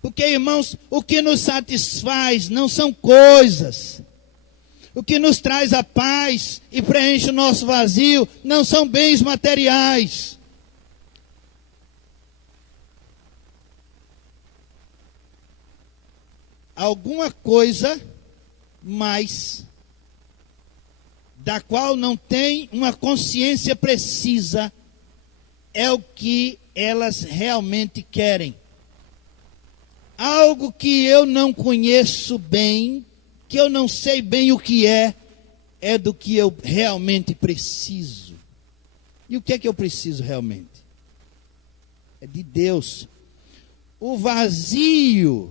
Porque, irmãos, o que nos satisfaz não são coisas. O que nos traz a paz e preenche o nosso vazio não são bens materiais. Alguma coisa mais da qual não tem uma consciência precisa é o que elas realmente querem. Algo que eu não conheço bem, que eu não sei bem o que é do que eu realmente preciso. E o que é que eu preciso realmente? É de Deus. O vazio,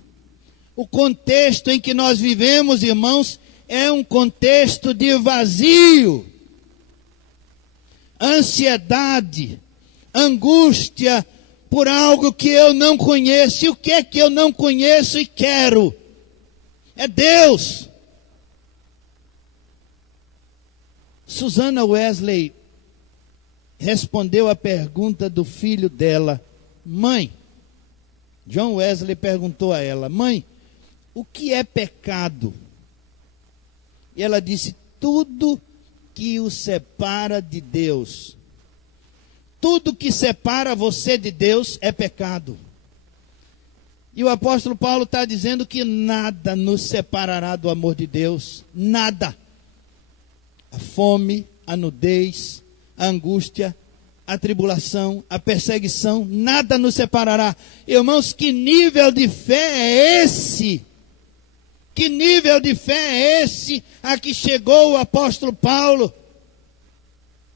o contexto em que nós vivemos, irmãos, é um contexto de vazio, ansiedade, angústia por algo que eu não conheço. E o que é que eu não conheço e quero? É Deus. Susana Wesley respondeu a pergunta do filho dela. Mãe, John Wesley perguntou a ela: mãe, o que é pecado? E ela disse: tudo que o separa de Deus. Tudo que separa você de Deus é pecado. E o apóstolo Paulo está dizendo que nada nos separará do amor de Deus. Nada. A fome, a nudez, a angústia, a tribulação, a perseguição, nada nos separará. Irmãos, que nível de fé é esse? Que nível de fé é esse a que chegou o apóstolo Paulo,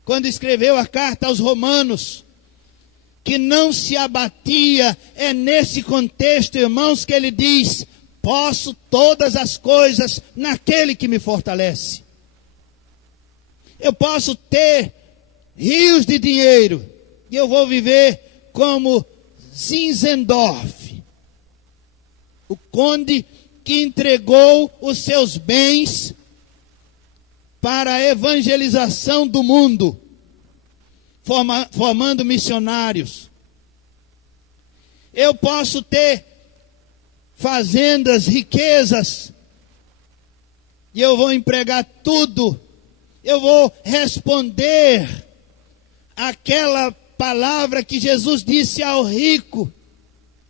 quando escreveu a carta aos Romanos, que não se abatia? É nesse contexto, irmãos, que ele diz: posso todas as coisas naquele que me fortalece. Eu posso ter rios de dinheiro e eu vou viver como Zinzendorf, o conde que entregou os seus bens para a evangelização do mundo, formando missionários. Eu posso ter fazendas, riquezas, e eu vou empregar tudo. Eu vou responder aquela palavra que Jesus disse ao rico,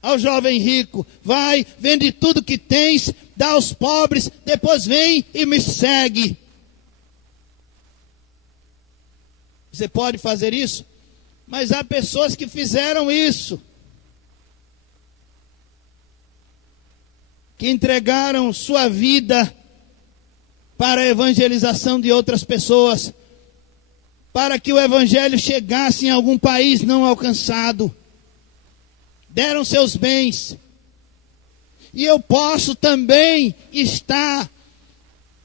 ao jovem rico: vai, vende tudo que tens, dá aos pobres, depois vem e me segue. Você pode fazer isso? Mas há pessoas que fizeram isso, que entregaram sua vida para a evangelização de outras pessoas, para que o evangelho chegasse em algum país não alcançado. Deram seus bens. E eu posso também estar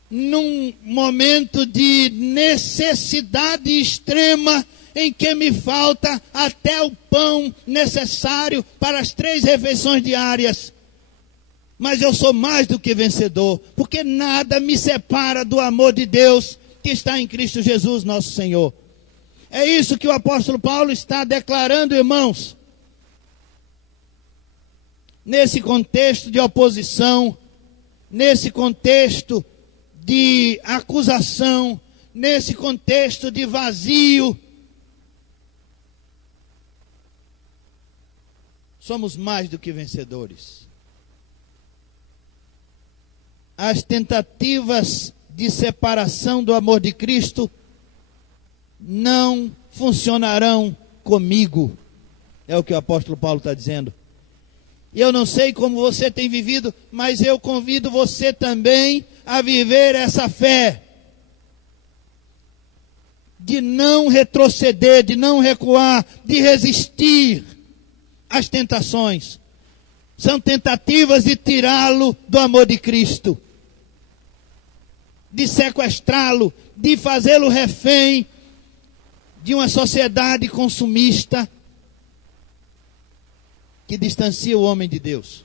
num momento de necessidade extrema, em que me falta até o pão necessário para as 3 refeições diárias. Mas eu sou mais do que vencedor, porque nada me separa do amor de Deus que está em Cristo Jesus, nosso Senhor. É isso que o apóstolo Paulo está declarando, irmãos. Nesse contexto de oposição, nesse contexto de acusação, nesse contexto de vazio, somos mais do que vencedores. As tentativas de separação do amor de Cristo não funcionarão comigo. É o que o apóstolo Paulo está dizendo. Eu não sei como você tem vivido, mas eu convido você também a viver essa fé. De não retroceder, de não recuar, de resistir às tentações. São tentativas de tirá-lo do amor de Cristo, de sequestrá-lo, de fazê-lo refém de uma sociedade consumista que distancia o homem de Deus.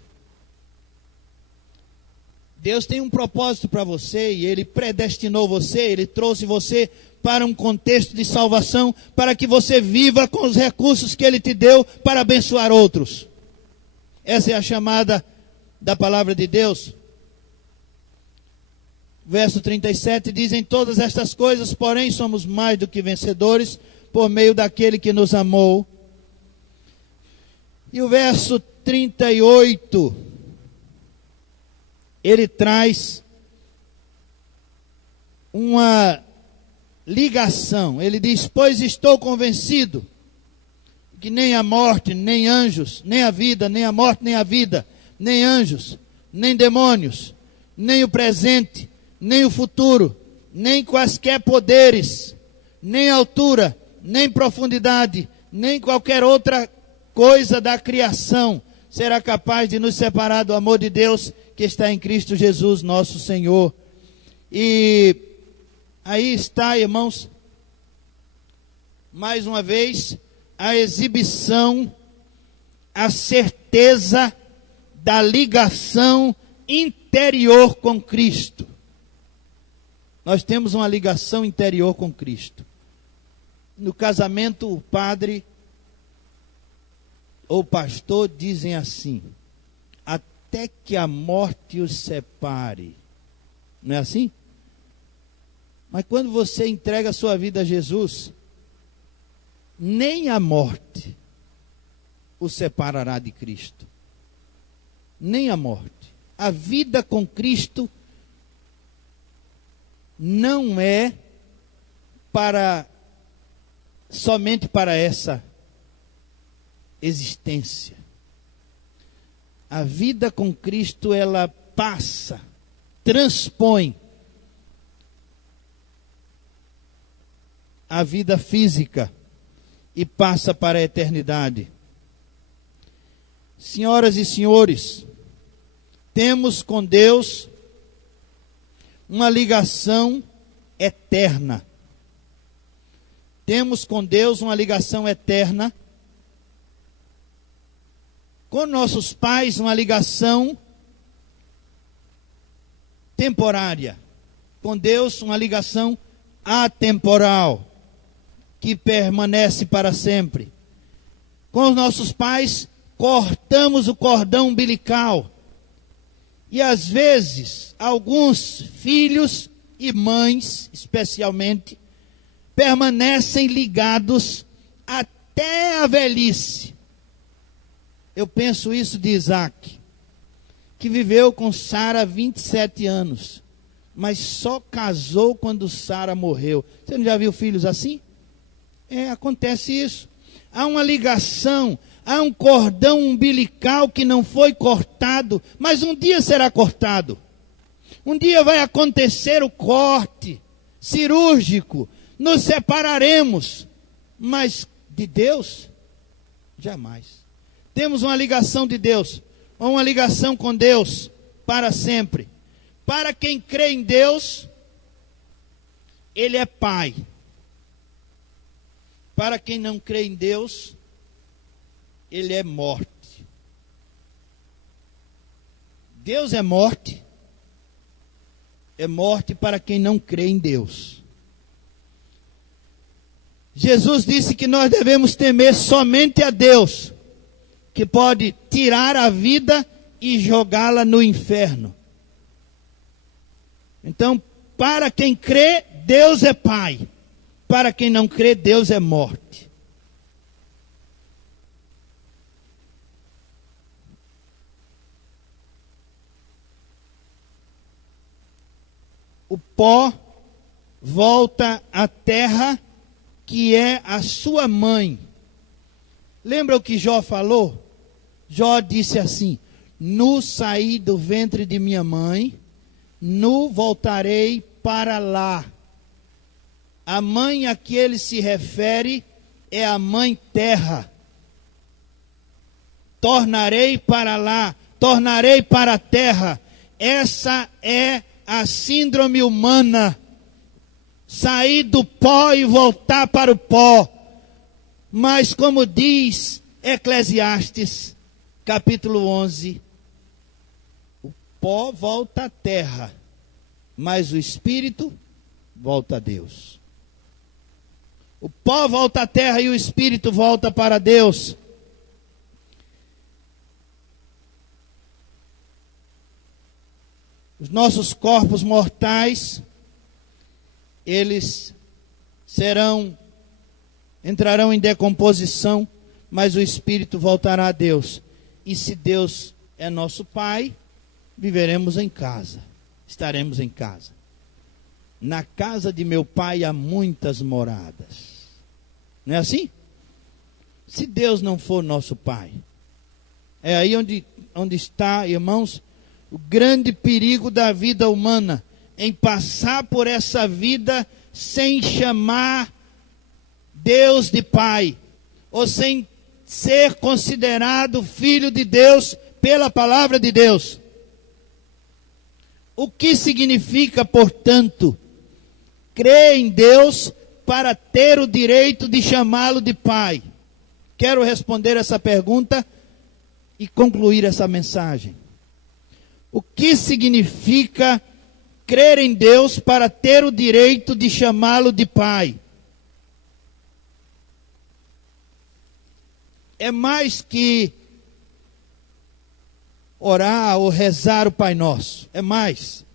Deus tem um propósito para você e Ele predestinou você, Ele trouxe você para um contexto de salvação, para que você viva com os recursos que Ele te deu para abençoar outros. Essa é a chamada da palavra de Deus. Verso 37 diz: em todas estas coisas, porém, somos mais do que vencedores, por meio daquele que nos amou. E o verso 38, ele traz uma ligação. Ele diz: pois estou convencido que nem a morte, nem anjos, nem a vida, nem a morte, nem a vida, nem anjos, nem demônios, nem o presente, nem o futuro, nem quaisquer poderes, nem altura, nem profundidade, nem qualquer outra coisa da criação será capaz de nos separar do amor de Deus que está em Cristo Jesus, nosso Senhor. E aí está, irmãos, mais uma vez, a exibição, a certeza da ligação interior com Cristo. Nós temos uma ligação interior com Cristo. No casamento, o padre ou pastor dizem assim: até que a morte os separe. Não é assim? Mas quando você entrega a sua vida a Jesus, nem a morte o separará de Cristo. Nem a morte. A vida com Cristo não é para somente para essa existência. A vida com Cristo, ela passa, transpõe a vida física e passa para a eternidade. Senhoras e senhores, temos com Deus uma ligação eterna. Temos com Deus uma ligação eterna. Com nossos pais, uma ligação temporária. Com Deus, uma ligação atemporal, que permanece para sempre. Com os nossos pais, cortamos o cordão umbilical. E às vezes, alguns filhos e mães, especialmente, permanecem ligados até a velhice. Eu penso isso de Isaac, que viveu com Sara 27 anos, mas só casou quando Sara morreu. Você não já viu filhos assim? Acontece isso. Há uma ligação, há um cordão umbilical que não foi cortado, mas um dia será cortado. Um dia vai acontecer o corte cirúrgico, nos separaremos, mas de Deus, jamais. Temos uma ligação de Deus, uma ligação com Deus para sempre. Para quem crê em Deus, Ele é Pai. Para quem não crê em Deus, Ele é morte. Deus é morte. É morte para quem não crê em Deus. Jesus disse que nós devemos temer somente a Deus, que pode tirar a vida e jogá-la no inferno. Então, para quem crê, Deus é Pai. Para quem não crê, Deus é morte. O pó volta à terra, que é a sua mãe. Lembra o que Jó falou? Jó disse assim: nu saí do ventre de minha mãe, nu voltarei para lá. A mãe a que ele se refere é a mãe terra. Tornarei para lá, tornarei para a terra. Essa é a síndrome humana. Sair do pó e voltar para o pó. Mas como diz Eclesiastes, capítulo 11, o pó volta à terra, mas o espírito volta a Deus. O pó volta à terra e o espírito volta para Deus. Os nossos corpos mortais, eles entrarão em decomposição, mas o espírito voltará a Deus. E se Deus é nosso Pai, viveremos em casa, estaremos em casa. Na casa de meu Pai há muitas moradas. Não é assim? Se Deus não for nosso Pai, é aí onde está, irmãos, o grande perigo da vida humana, em passar por essa vida sem chamar Deus de Pai, ou sem ser considerado filho de Deus pela palavra de Deus. O que significa, portanto, crer em Deus para ter o direito de chamá-lo de Pai? Quero responder essa pergunta e concluir essa mensagem. O que significa crer em Deus para ter o direito de chamá-lo de Pai? É mais que orar ou rezar o Pai Nosso. É mais.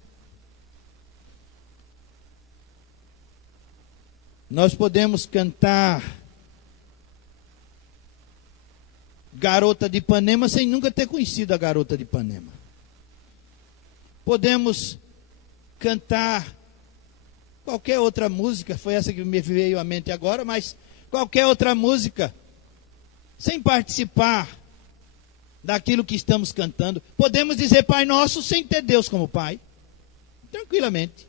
Nós podemos cantar Garota de Ipanema sem nunca ter conhecido a Garota de Ipanema. Podemos cantar qualquer outra música, foi essa que me veio à mente agora, mas qualquer outra música, sem participar daquilo que estamos cantando. Podemos dizer Pai Nosso sem ter Deus como Pai, tranquilamente.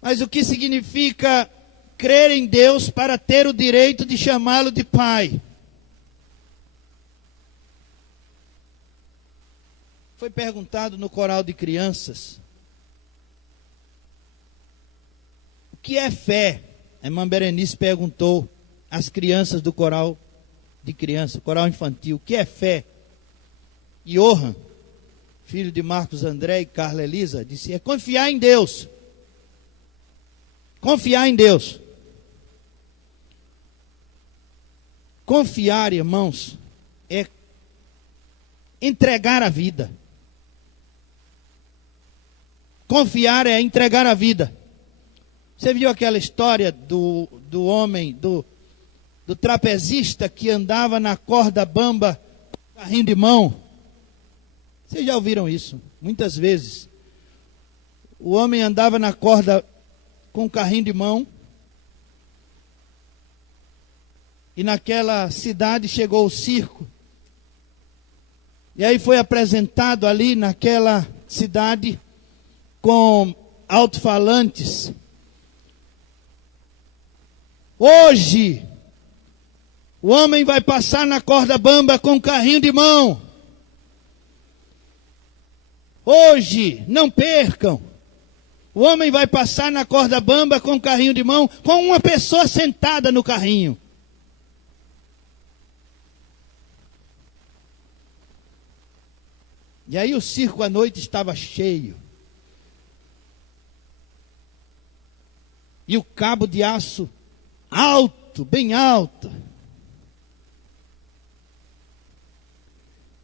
Mas o que significa crer em Deus para ter o direito de chamá-lo de Pai? Foi perguntado no coral de crianças: o que é fé? A irmã Berenice perguntou às crianças do coral de criança, coral infantil, o que é fé? E Johan, filho de Marcos André e Carla Elisa, disse: é confiar em Deus. Confiar em Deus. Confiar, irmãos, é entregar a vida. Confiar é entregar a vida. Você viu aquela história do homem, do trapezista que andava na corda bamba, carrinho de mão? Vocês já ouviram isso? Muitas vezes. O homem andava na corda com o carrinho de mão. E naquela cidade chegou o circo. E aí foi apresentado ali naquela cidade com alto-falantes. Hoje, o homem vai passar na corda bamba com o carrinho de mão. Hoje, não percam. O homem vai passar na corda bamba com o carrinho de mão, com uma pessoa sentada no carrinho. E aí o circo à noite estava cheio. E o cabo de aço alto, bem alto.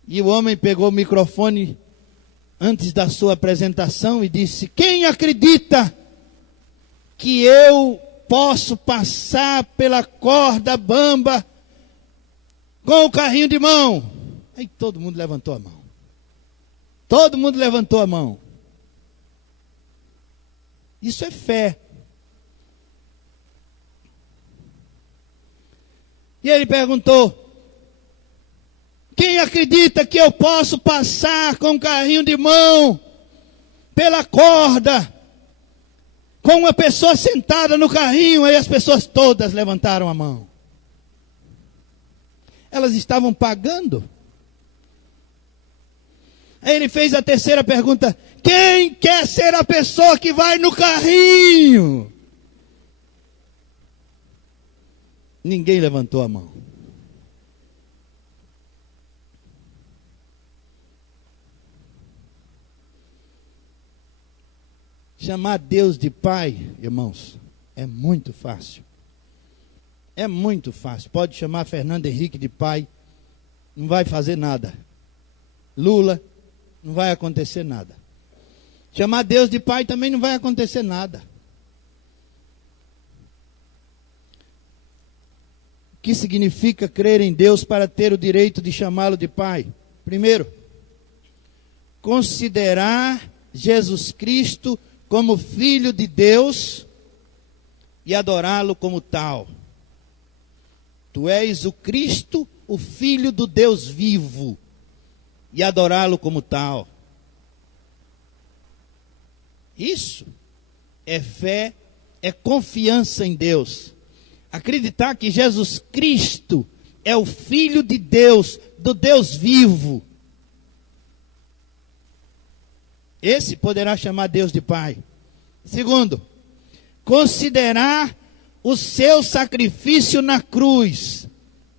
E o homem pegou o microfone antes da sua apresentação e disse: quem acredita que eu posso passar pela corda bamba com o carrinho de mão? Aí todo mundo levantou a mão. Todo mundo levantou a mão. Isso é fé. E ele perguntou: quem acredita que eu posso passar com um carrinho de mão pela corda com uma pessoa sentada no carrinho? Aí as pessoas todas levantaram a mão. Elas estavam pagando. Aí ele fez a terceira pergunta: quem quer ser a pessoa que vai no carrinho? Ninguém levantou a mão. Chamar Deus de Pai, irmãos, é muito fácil. É muito fácil. Pode chamar Fernando Henrique de pai, não vai fazer nada. Lula, não vai acontecer nada. Chamar Deus de Pai também não vai acontecer nada. O que significa crer em Deus para ter o direito de chamá-lo de Pai? Primeiro, considerar Jesus Cristo como Filho de Deus e adorá-lo como tal. Tu és o Cristo, o Filho do Deus vivo, e adorá-lo como tal. Isso é fé, é confiança em Deus. Acreditar que Jesus Cristo é o Filho de Deus, do Deus vivo. Esse poderá chamar Deus de Pai. Segundo, considerar o seu sacrifício na cruz.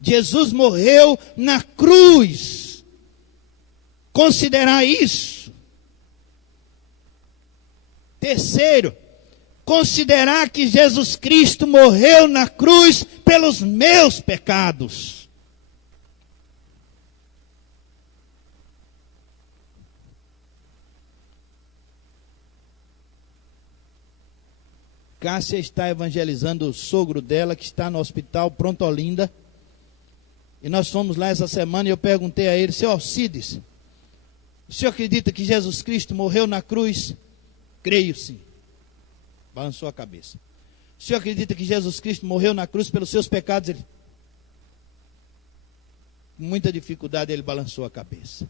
Jesus morreu na cruz. Considerar isso. Terceiro, considerar que Jesus Cristo morreu na cruz pelos meus pecados. Cássia está evangelizando o sogro dela, que está no hospital Pronto Olinda. E nós fomos lá essa semana e eu perguntei a ele: seu Alcides, o senhor acredita que Jesus Cristo morreu na cruz? Creio sim. Balançou a cabeça. O senhor acredita que Jesus Cristo morreu na cruz pelos seus pecados? Ele, com muita dificuldade, ele balançou a cabeça.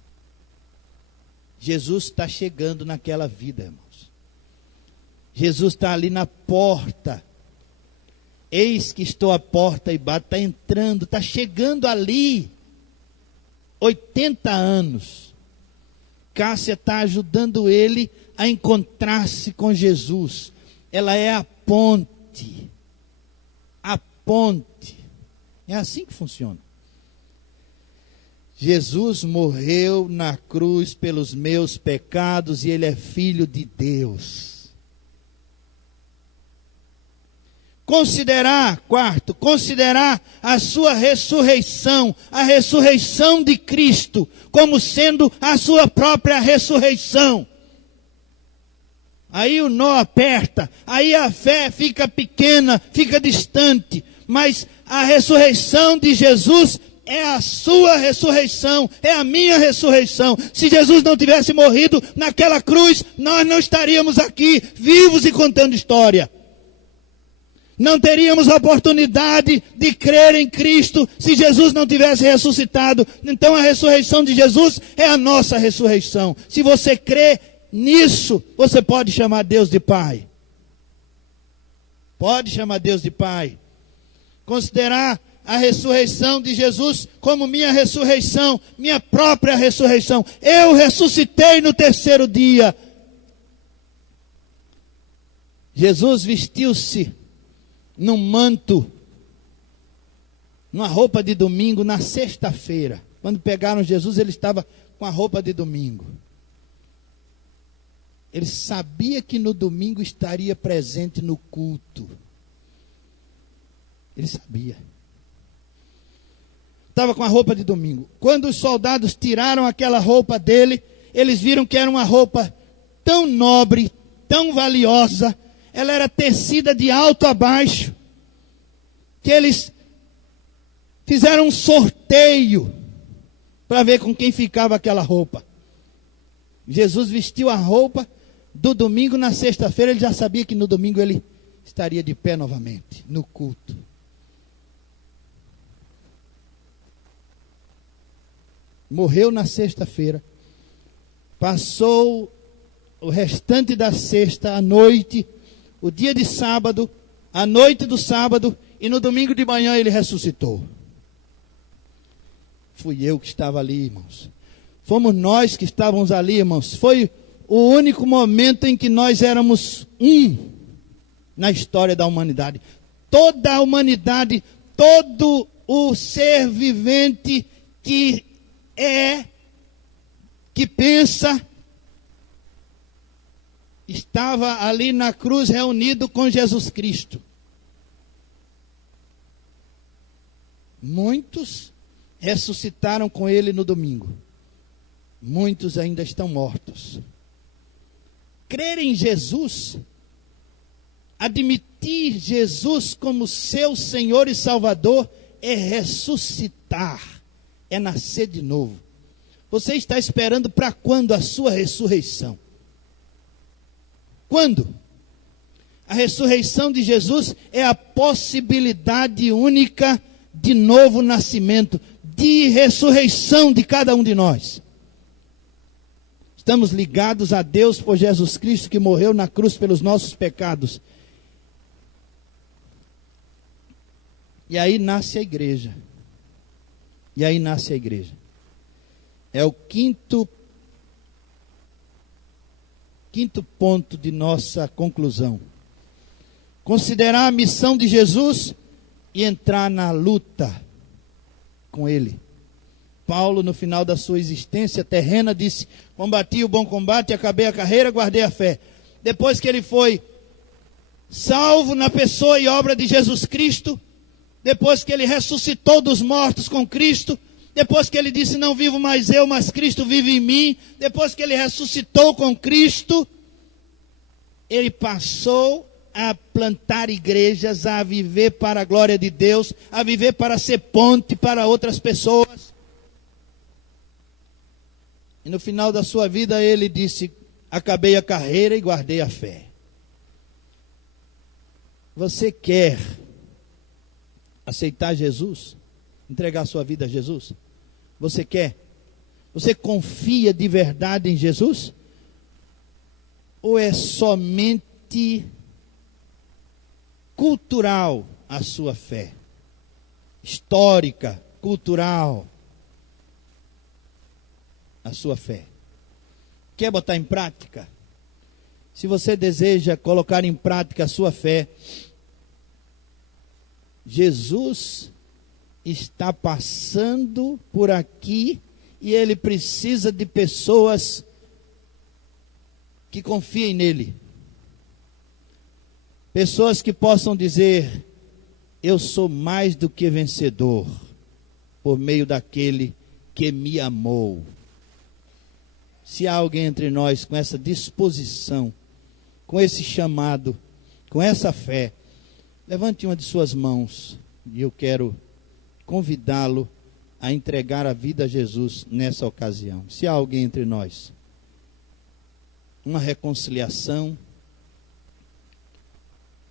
Jesus está chegando naquela vida, irmãos. Jesus está ali na porta. Eis que estou à porta e bato. Está entrando, está chegando ali. 80 anos. Cássia está ajudando ele a encontrar-se com Jesus. Ela é a ponte. A ponte. É assim que funciona. Jesus morreu na cruz pelos meus pecados e ele é filho de Deus. Considerar a sua ressurreição, a ressurreição de Cristo, como sendo a sua própria ressurreição. Aí o nó aperta, aí a fé fica pequena, fica distante, mas a ressurreição de Jesus é a sua ressurreição, é a minha ressurreição. Se Jesus não tivesse morrido naquela cruz, nós não estaríamos aqui, vivos e contando história. Não teríamos a oportunidade de crer em Cristo se Jesus não tivesse ressuscitado. Então a ressurreição de Jesus é a nossa ressurreição. Se você crê nisso, você pode chamar Deus de Pai. Pode chamar Deus de Pai. Considerar a ressurreição de Jesus como minha ressurreição, minha própria ressurreição. Eu ressuscitei no terceiro dia. Jesus vestiu-se num manto, numa roupa de domingo, na sexta-feira. Quando pegaram Jesus, ele estava com a roupa de domingo. Ele sabia que no domingo estaria presente no culto. Ele sabia. Estava com a roupa de domingo. Quando os soldados tiraram aquela roupa dele, eles viram que era uma roupa tão nobre, tão valiosa. Ela era tecida de alto a baixo, que eles fizeram um sorteio para ver com quem ficava aquela roupa. Jesus vestiu a roupa do domingo, na sexta-feira ele já sabia que no domingo ele estaria de pé novamente, no culto. Morreu na sexta-feira, passou o restante da sexta, a noite, o dia de sábado, a noite do sábado, e no domingo de manhã ele ressuscitou. Fui eu que estava ali, irmãos. Fomos nós que estávamos ali, irmãos. Foi o único momento em que nós éramos na história da humanidade. Toda a humanidade, todo o ser vivente que pensa, estava ali na cruz reunido com Jesus Cristo. Muitos ressuscitaram com ele no domingo. Muitos ainda estão mortos. Crer em Jesus, admitir Jesus como seu Senhor e Salvador, é ressuscitar, é nascer de novo. Você está esperando para quando a sua ressurreição? Quando? A ressurreição de Jesus é a possibilidade única de novo nascimento, de ressurreição de cada um de nós. Estamos ligados a Deus por Jesus Cristo que morreu na cruz pelos nossos pecados. E aí nasce a igreja. E aí nasce a igreja. É o quinto ponto de nossa conclusão. Considerar a missão de Jesus e entrar na luta com ele. Paulo, no final da sua existência terrena, disse: combati o bom combate, acabei a carreira, guardei a fé. Depois que ele foi salvo na pessoa e obra de Jesus Cristo, depois que ele ressuscitou dos mortos com Cristo, depois que ele disse: não vivo mais eu, mas Cristo vive em mim, depois que ele ressuscitou com Cristo, ele passou a plantar igrejas, a viver para a glória de Deus, a viver para ser ponte para outras pessoas. E no final da sua vida ele disse: acabei a carreira e guardei a fé. Você quer aceitar Jesus? Entregar sua vida a Jesus? Você quer? Você confia de verdade em Jesus? Ou é somente cultural a sua fé? Histórica, cultural, a sua fé. Quer botar em prática? Se você deseja colocar em prática a sua fé, Jesus está passando por aqui e ele precisa de pessoas que confiem nele. Pessoas que possam dizer: eu sou mais do que vencedor por meio daquele que me amou. Se há alguém entre nós com essa disposição, com esse chamado, com essa fé, levante uma de suas mãos e eu quero convidá-lo a entregar a vida a Jesus nessa ocasião. Se há alguém entre nós, uma reconciliação,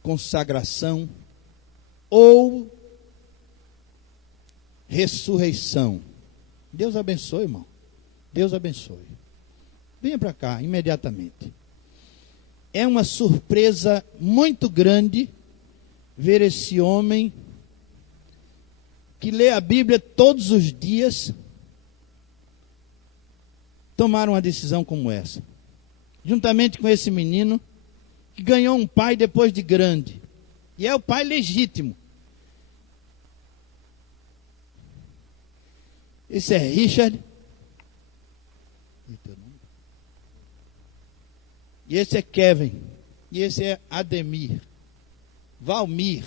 consagração ou ressurreição. Deus abençoe, irmão. Deus abençoe. Venha para cá imediatamente. É uma surpresa muito grande ver esse homem que lê a Bíblia todos os dias tomar uma decisão como essa. Juntamente com esse menino que ganhou um pai depois de grande. E é o pai legítimo. Esse é Richard. E esse é Kevin. E esse é Ademir. Valmir.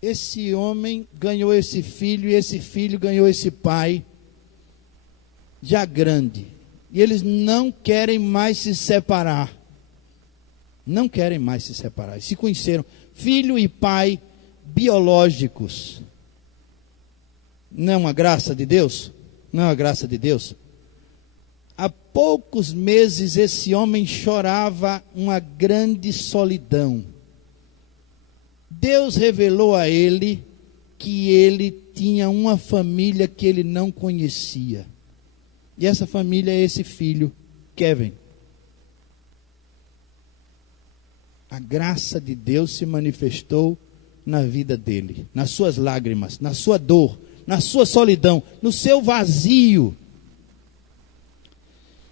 Esse homem ganhou esse filho, e esse filho ganhou esse pai, já grande. E eles não querem mais se separar. Não querem mais se separar. Se conheceram, filho e pai biológicos. Não é uma graça de Deus? Não é uma graça de Deus? Há poucos meses esse homem chorava uma grande solidão. Deus revelou a ele que ele tinha uma família que ele não conhecia. E essa família é esse filho, Kevin. A graça de Deus se manifestou na vida dele, nas suas lágrimas, na sua dor, na sua solidão, no seu vazio.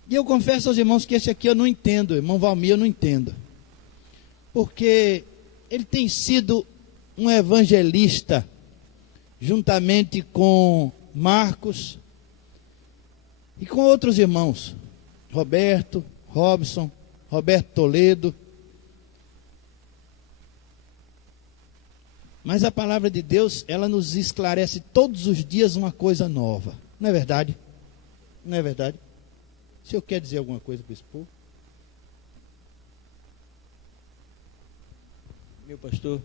E eu confesso aos irmãos que esse aqui eu não entendo, irmão Valmir, eu não entendo. Porque ele tem sido um evangelista, juntamente com Marcos e com outros irmãos, Roberto, Robson, Roberto Toledo. Mas a palavra de Deus, ela nos esclarece todos os dias uma coisa nova. Não é verdade? Não é verdade? O senhor quer dizer alguma coisa para esse povo? Meu pastor,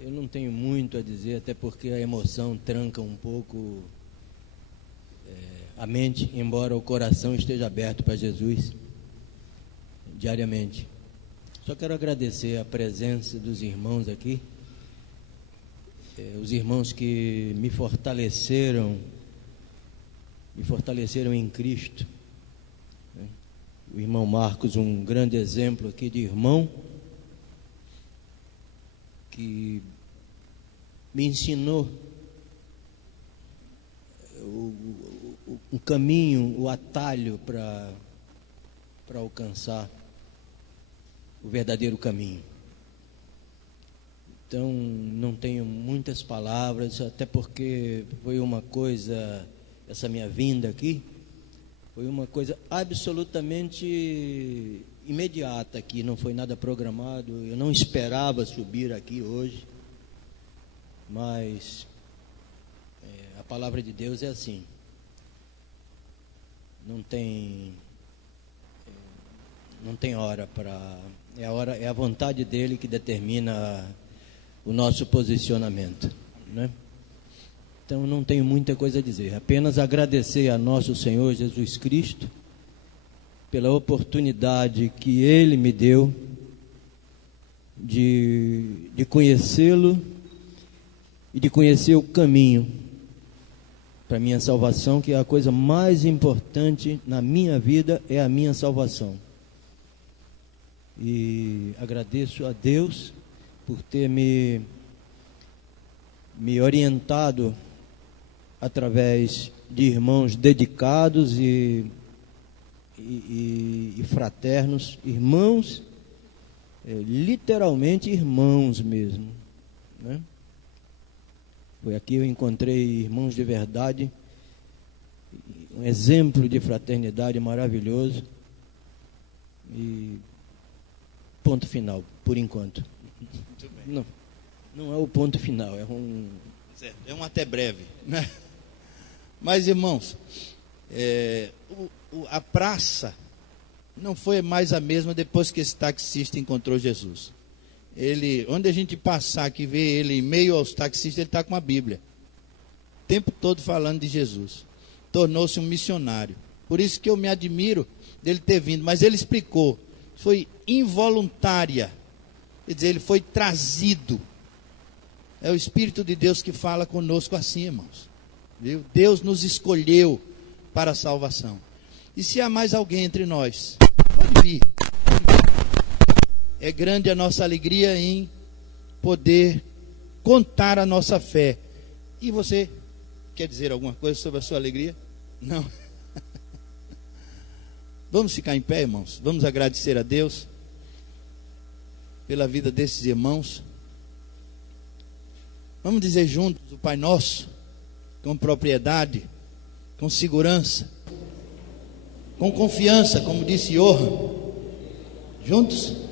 eu não tenho muito a dizer, até porque a emoção tranca um pouco a mente, embora o coração esteja aberto para Jesus diariamente. Só quero agradecer a presença dos irmãos aqui, os irmãos que me fortaleceram em Cristo. O irmão Marcos, um grande exemplo aqui de irmão, que me ensinou o caminho, o atalho para alcançar o verdadeiro caminho. Então, não tenho muitas palavras, até porque foi uma coisa, essa minha vinda aqui, foi uma coisa absolutamente imediata aqui, não foi nada programado, eu não esperava subir aqui hoje, mas a palavra de Deus é assim, não tem hora para, é a vontade dele que determina o nosso posicionamento, né? Então não tenho muita coisa a dizer, apenas agradecer a nosso Senhor Jesus Cristo pela oportunidade que Ele me deu de conhecê-lo e de conhecer o caminho para a minha salvação, que é a coisa mais importante na minha vida, é a minha salvação. E agradeço a Deus por ter me orientado através de irmãos dedicados e fraternos, irmãos, literalmente irmãos mesmo, né? Foi aqui eu encontrei irmãos de verdade, um exemplo de fraternidade maravilhoso. E ponto final, por enquanto. Muito bem. Não é o ponto final, É um até breve, né? Mas, irmãos, a praça não foi mais a mesma depois que esse taxista encontrou Jesus. Onde a gente passar que vê ele em meio aos taxistas, ele está com a Bíblia. O tempo todo falando de Jesus. Tornou-se um missionário. Por isso que eu me admiro dele ter vindo. Mas ele explicou, foi involuntária. Quer dizer, ele foi trazido. É o Espírito de Deus que fala conosco assim, irmãos. Viu? Deus nos escolheu para a salvação. E se há mais alguém entre nós, pode vir. É grande a nossa alegria em poder contar a nossa fé. E você quer dizer alguma coisa sobre a sua alegria? Não. Vamos ficar em pé, irmãos. Vamos agradecer a Deus pela vida desses irmãos. Vamos dizer juntos o Pai Nosso, com propriedade, com segurança, com confiança, como disse Johan. Juntos?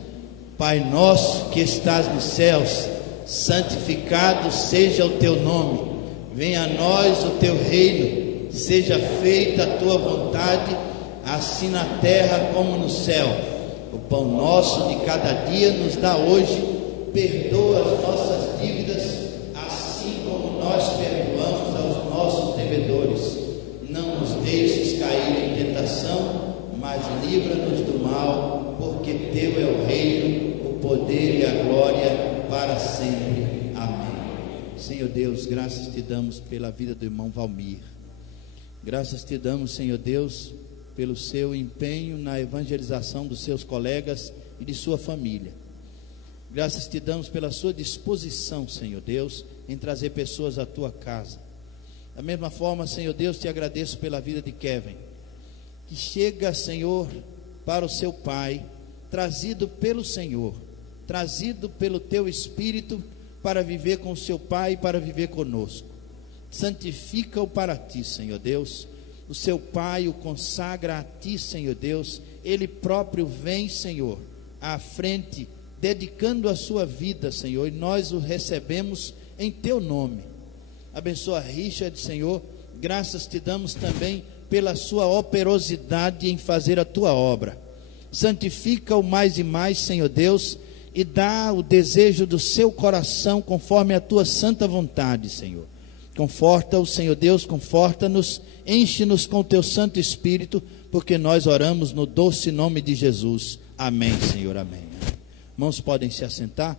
Pai nosso que estás nos céus, santificado seja o teu nome. Venha a nós o teu reino. Seja feita a tua vontade, assim na terra como no céu. O pão nosso de cada dia nos dá hoje. Perdoa as nossas dívidas, assim como nós perdoamos aos nossos devedores. Não nos deixes cair em tentação, mas livra-nos do mal, porque teu é o reino, o poder e a glória para sempre. Amém. Senhor Deus, graças te damos pela vida do irmão Valmir. Graças te damos, Senhor Deus, pelo seu empenho na evangelização dos seus colegas e de sua família. Graças te damos pela sua disposição, Senhor Deus, em trazer pessoas à tua casa. Da mesma forma, Senhor Deus, te agradeço pela vida de Kevin, que chega, Senhor, para o seu pai, trazido pelo Senhor, trazido pelo teu Espírito, para viver com o seu pai e para viver conosco. Santifica-o para ti, Senhor Deus. O seu pai o consagra a ti, Senhor Deus. Ele próprio vem, Senhor, à frente, dedicando a sua vida, Senhor, e nós o recebemos em teu nome. Abençoa Richard, Senhor. Graças te damos também pela sua operosidade em fazer a tua obra. Santifica-o mais e mais, Senhor Deus, e dá o desejo do seu coração conforme a tua santa vontade, Senhor. Conforta-o, Senhor Deus, conforta-nos, enche-nos com o teu Santo Espírito, porque nós oramos no doce nome de Jesus. Amém, Senhor, amém. Irmãos, podem se assentar.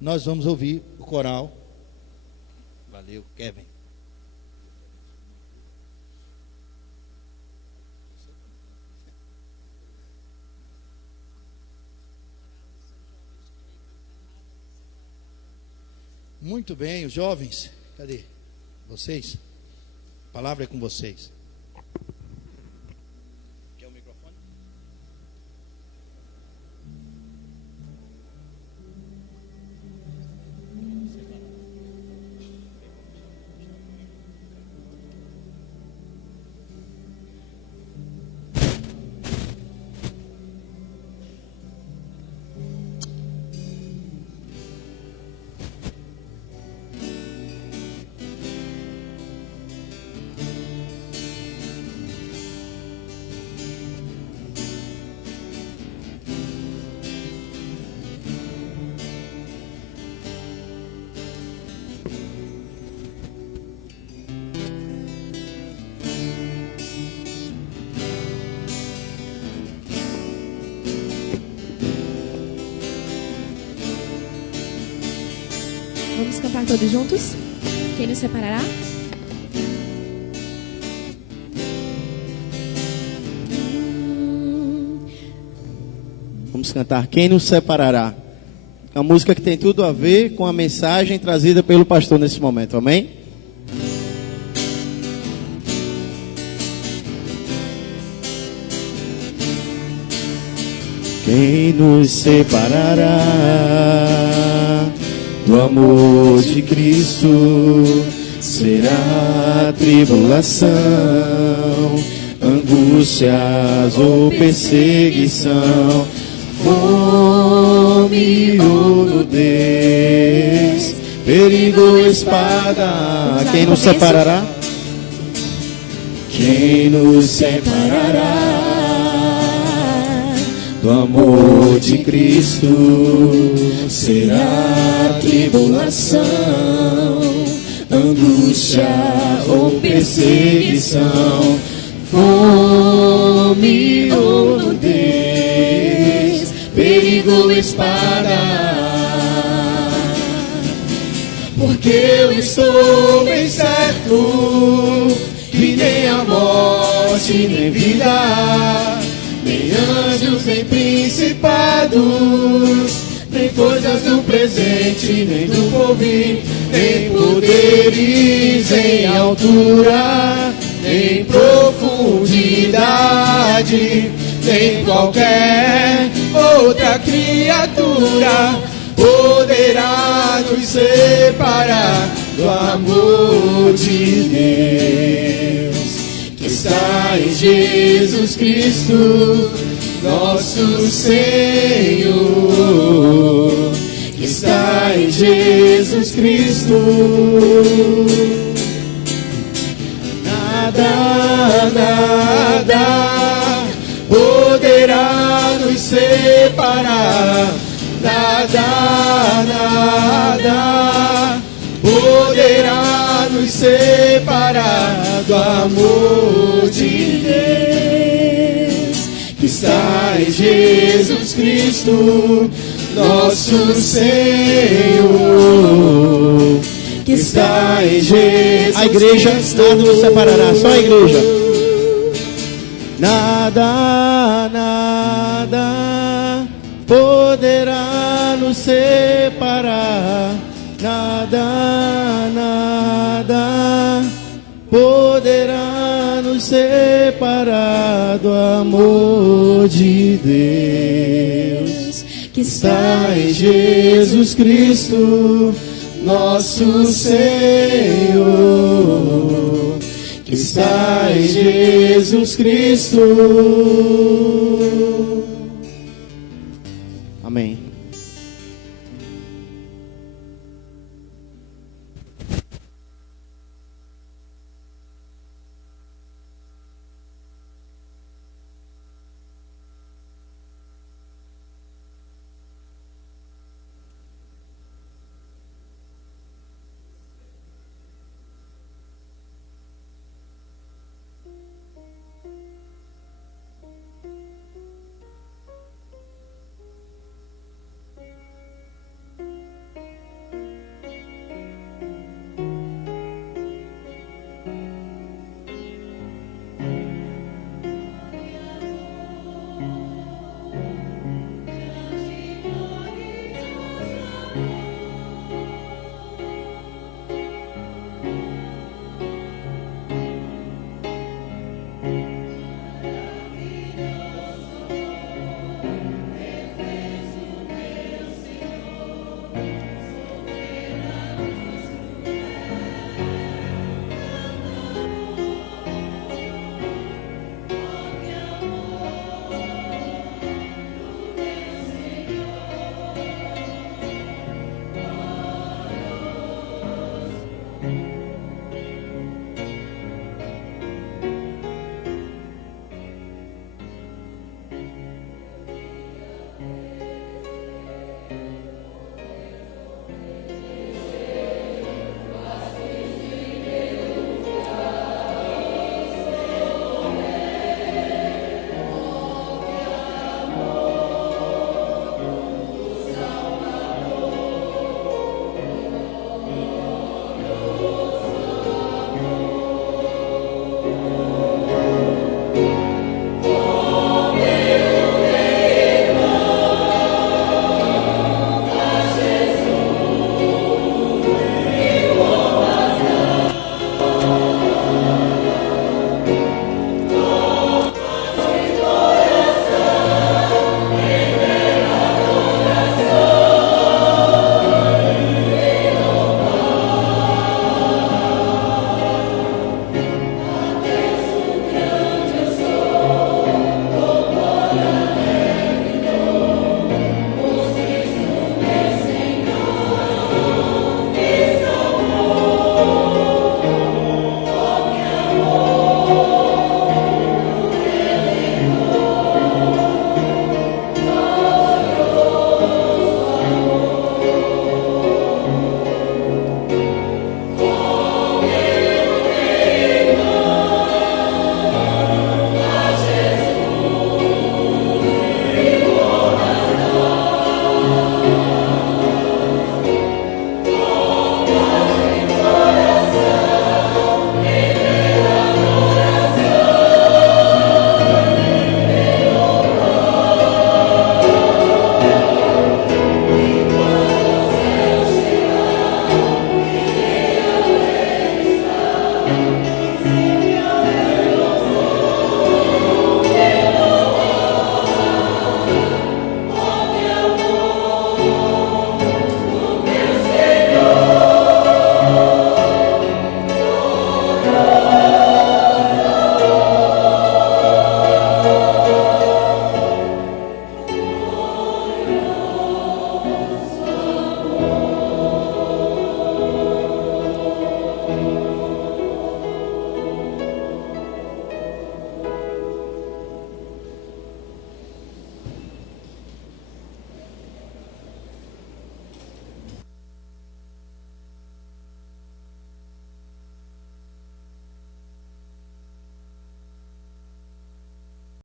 Nós vamos ouvir o coral. Valeu, Kevin. Muito bem, os jovens, cadê vocês? A palavra é com vocês. Quer o microfone? Vamos cantar todos juntos? Quem nos separará? Vamos cantar Quem Nos Separará. É uma música que tem tudo a ver com a mensagem trazida pelo pastor nesse momento, amém? Quem nos separará do amor de Cristo? Será tribulação, angústias ou perseguição, fome ou nudez, perigo ou espada. Quem nos separará? Quem nos separará do amor de Cristo? Será tribulação, angústia ou perseguição, fome ou nudez, perigo ou espada. Porque eu estou bem certo que nem a morte, nem vida, nem anjos, nem principados, nem coisas do presente, nem do porvir, nem poderes em altura, nem profundidade, nem qualquer outra criatura poderá nos separar do amor de Deus que está em Jesus Cristo, nosso Senhor, que está em Jesus Cristo. Nada poderá nos separar, nada poderá nos separar do amor de Deus que está em Jesus Cristo, nosso Senhor, que está em Jesus. A igreja Cristo, nada nos separará, só a igreja. Nada poderá nos separar, nada poderá nos separar do amor de Deus que está em Jesus Cristo, nosso Senhor, que está em Jesus Cristo.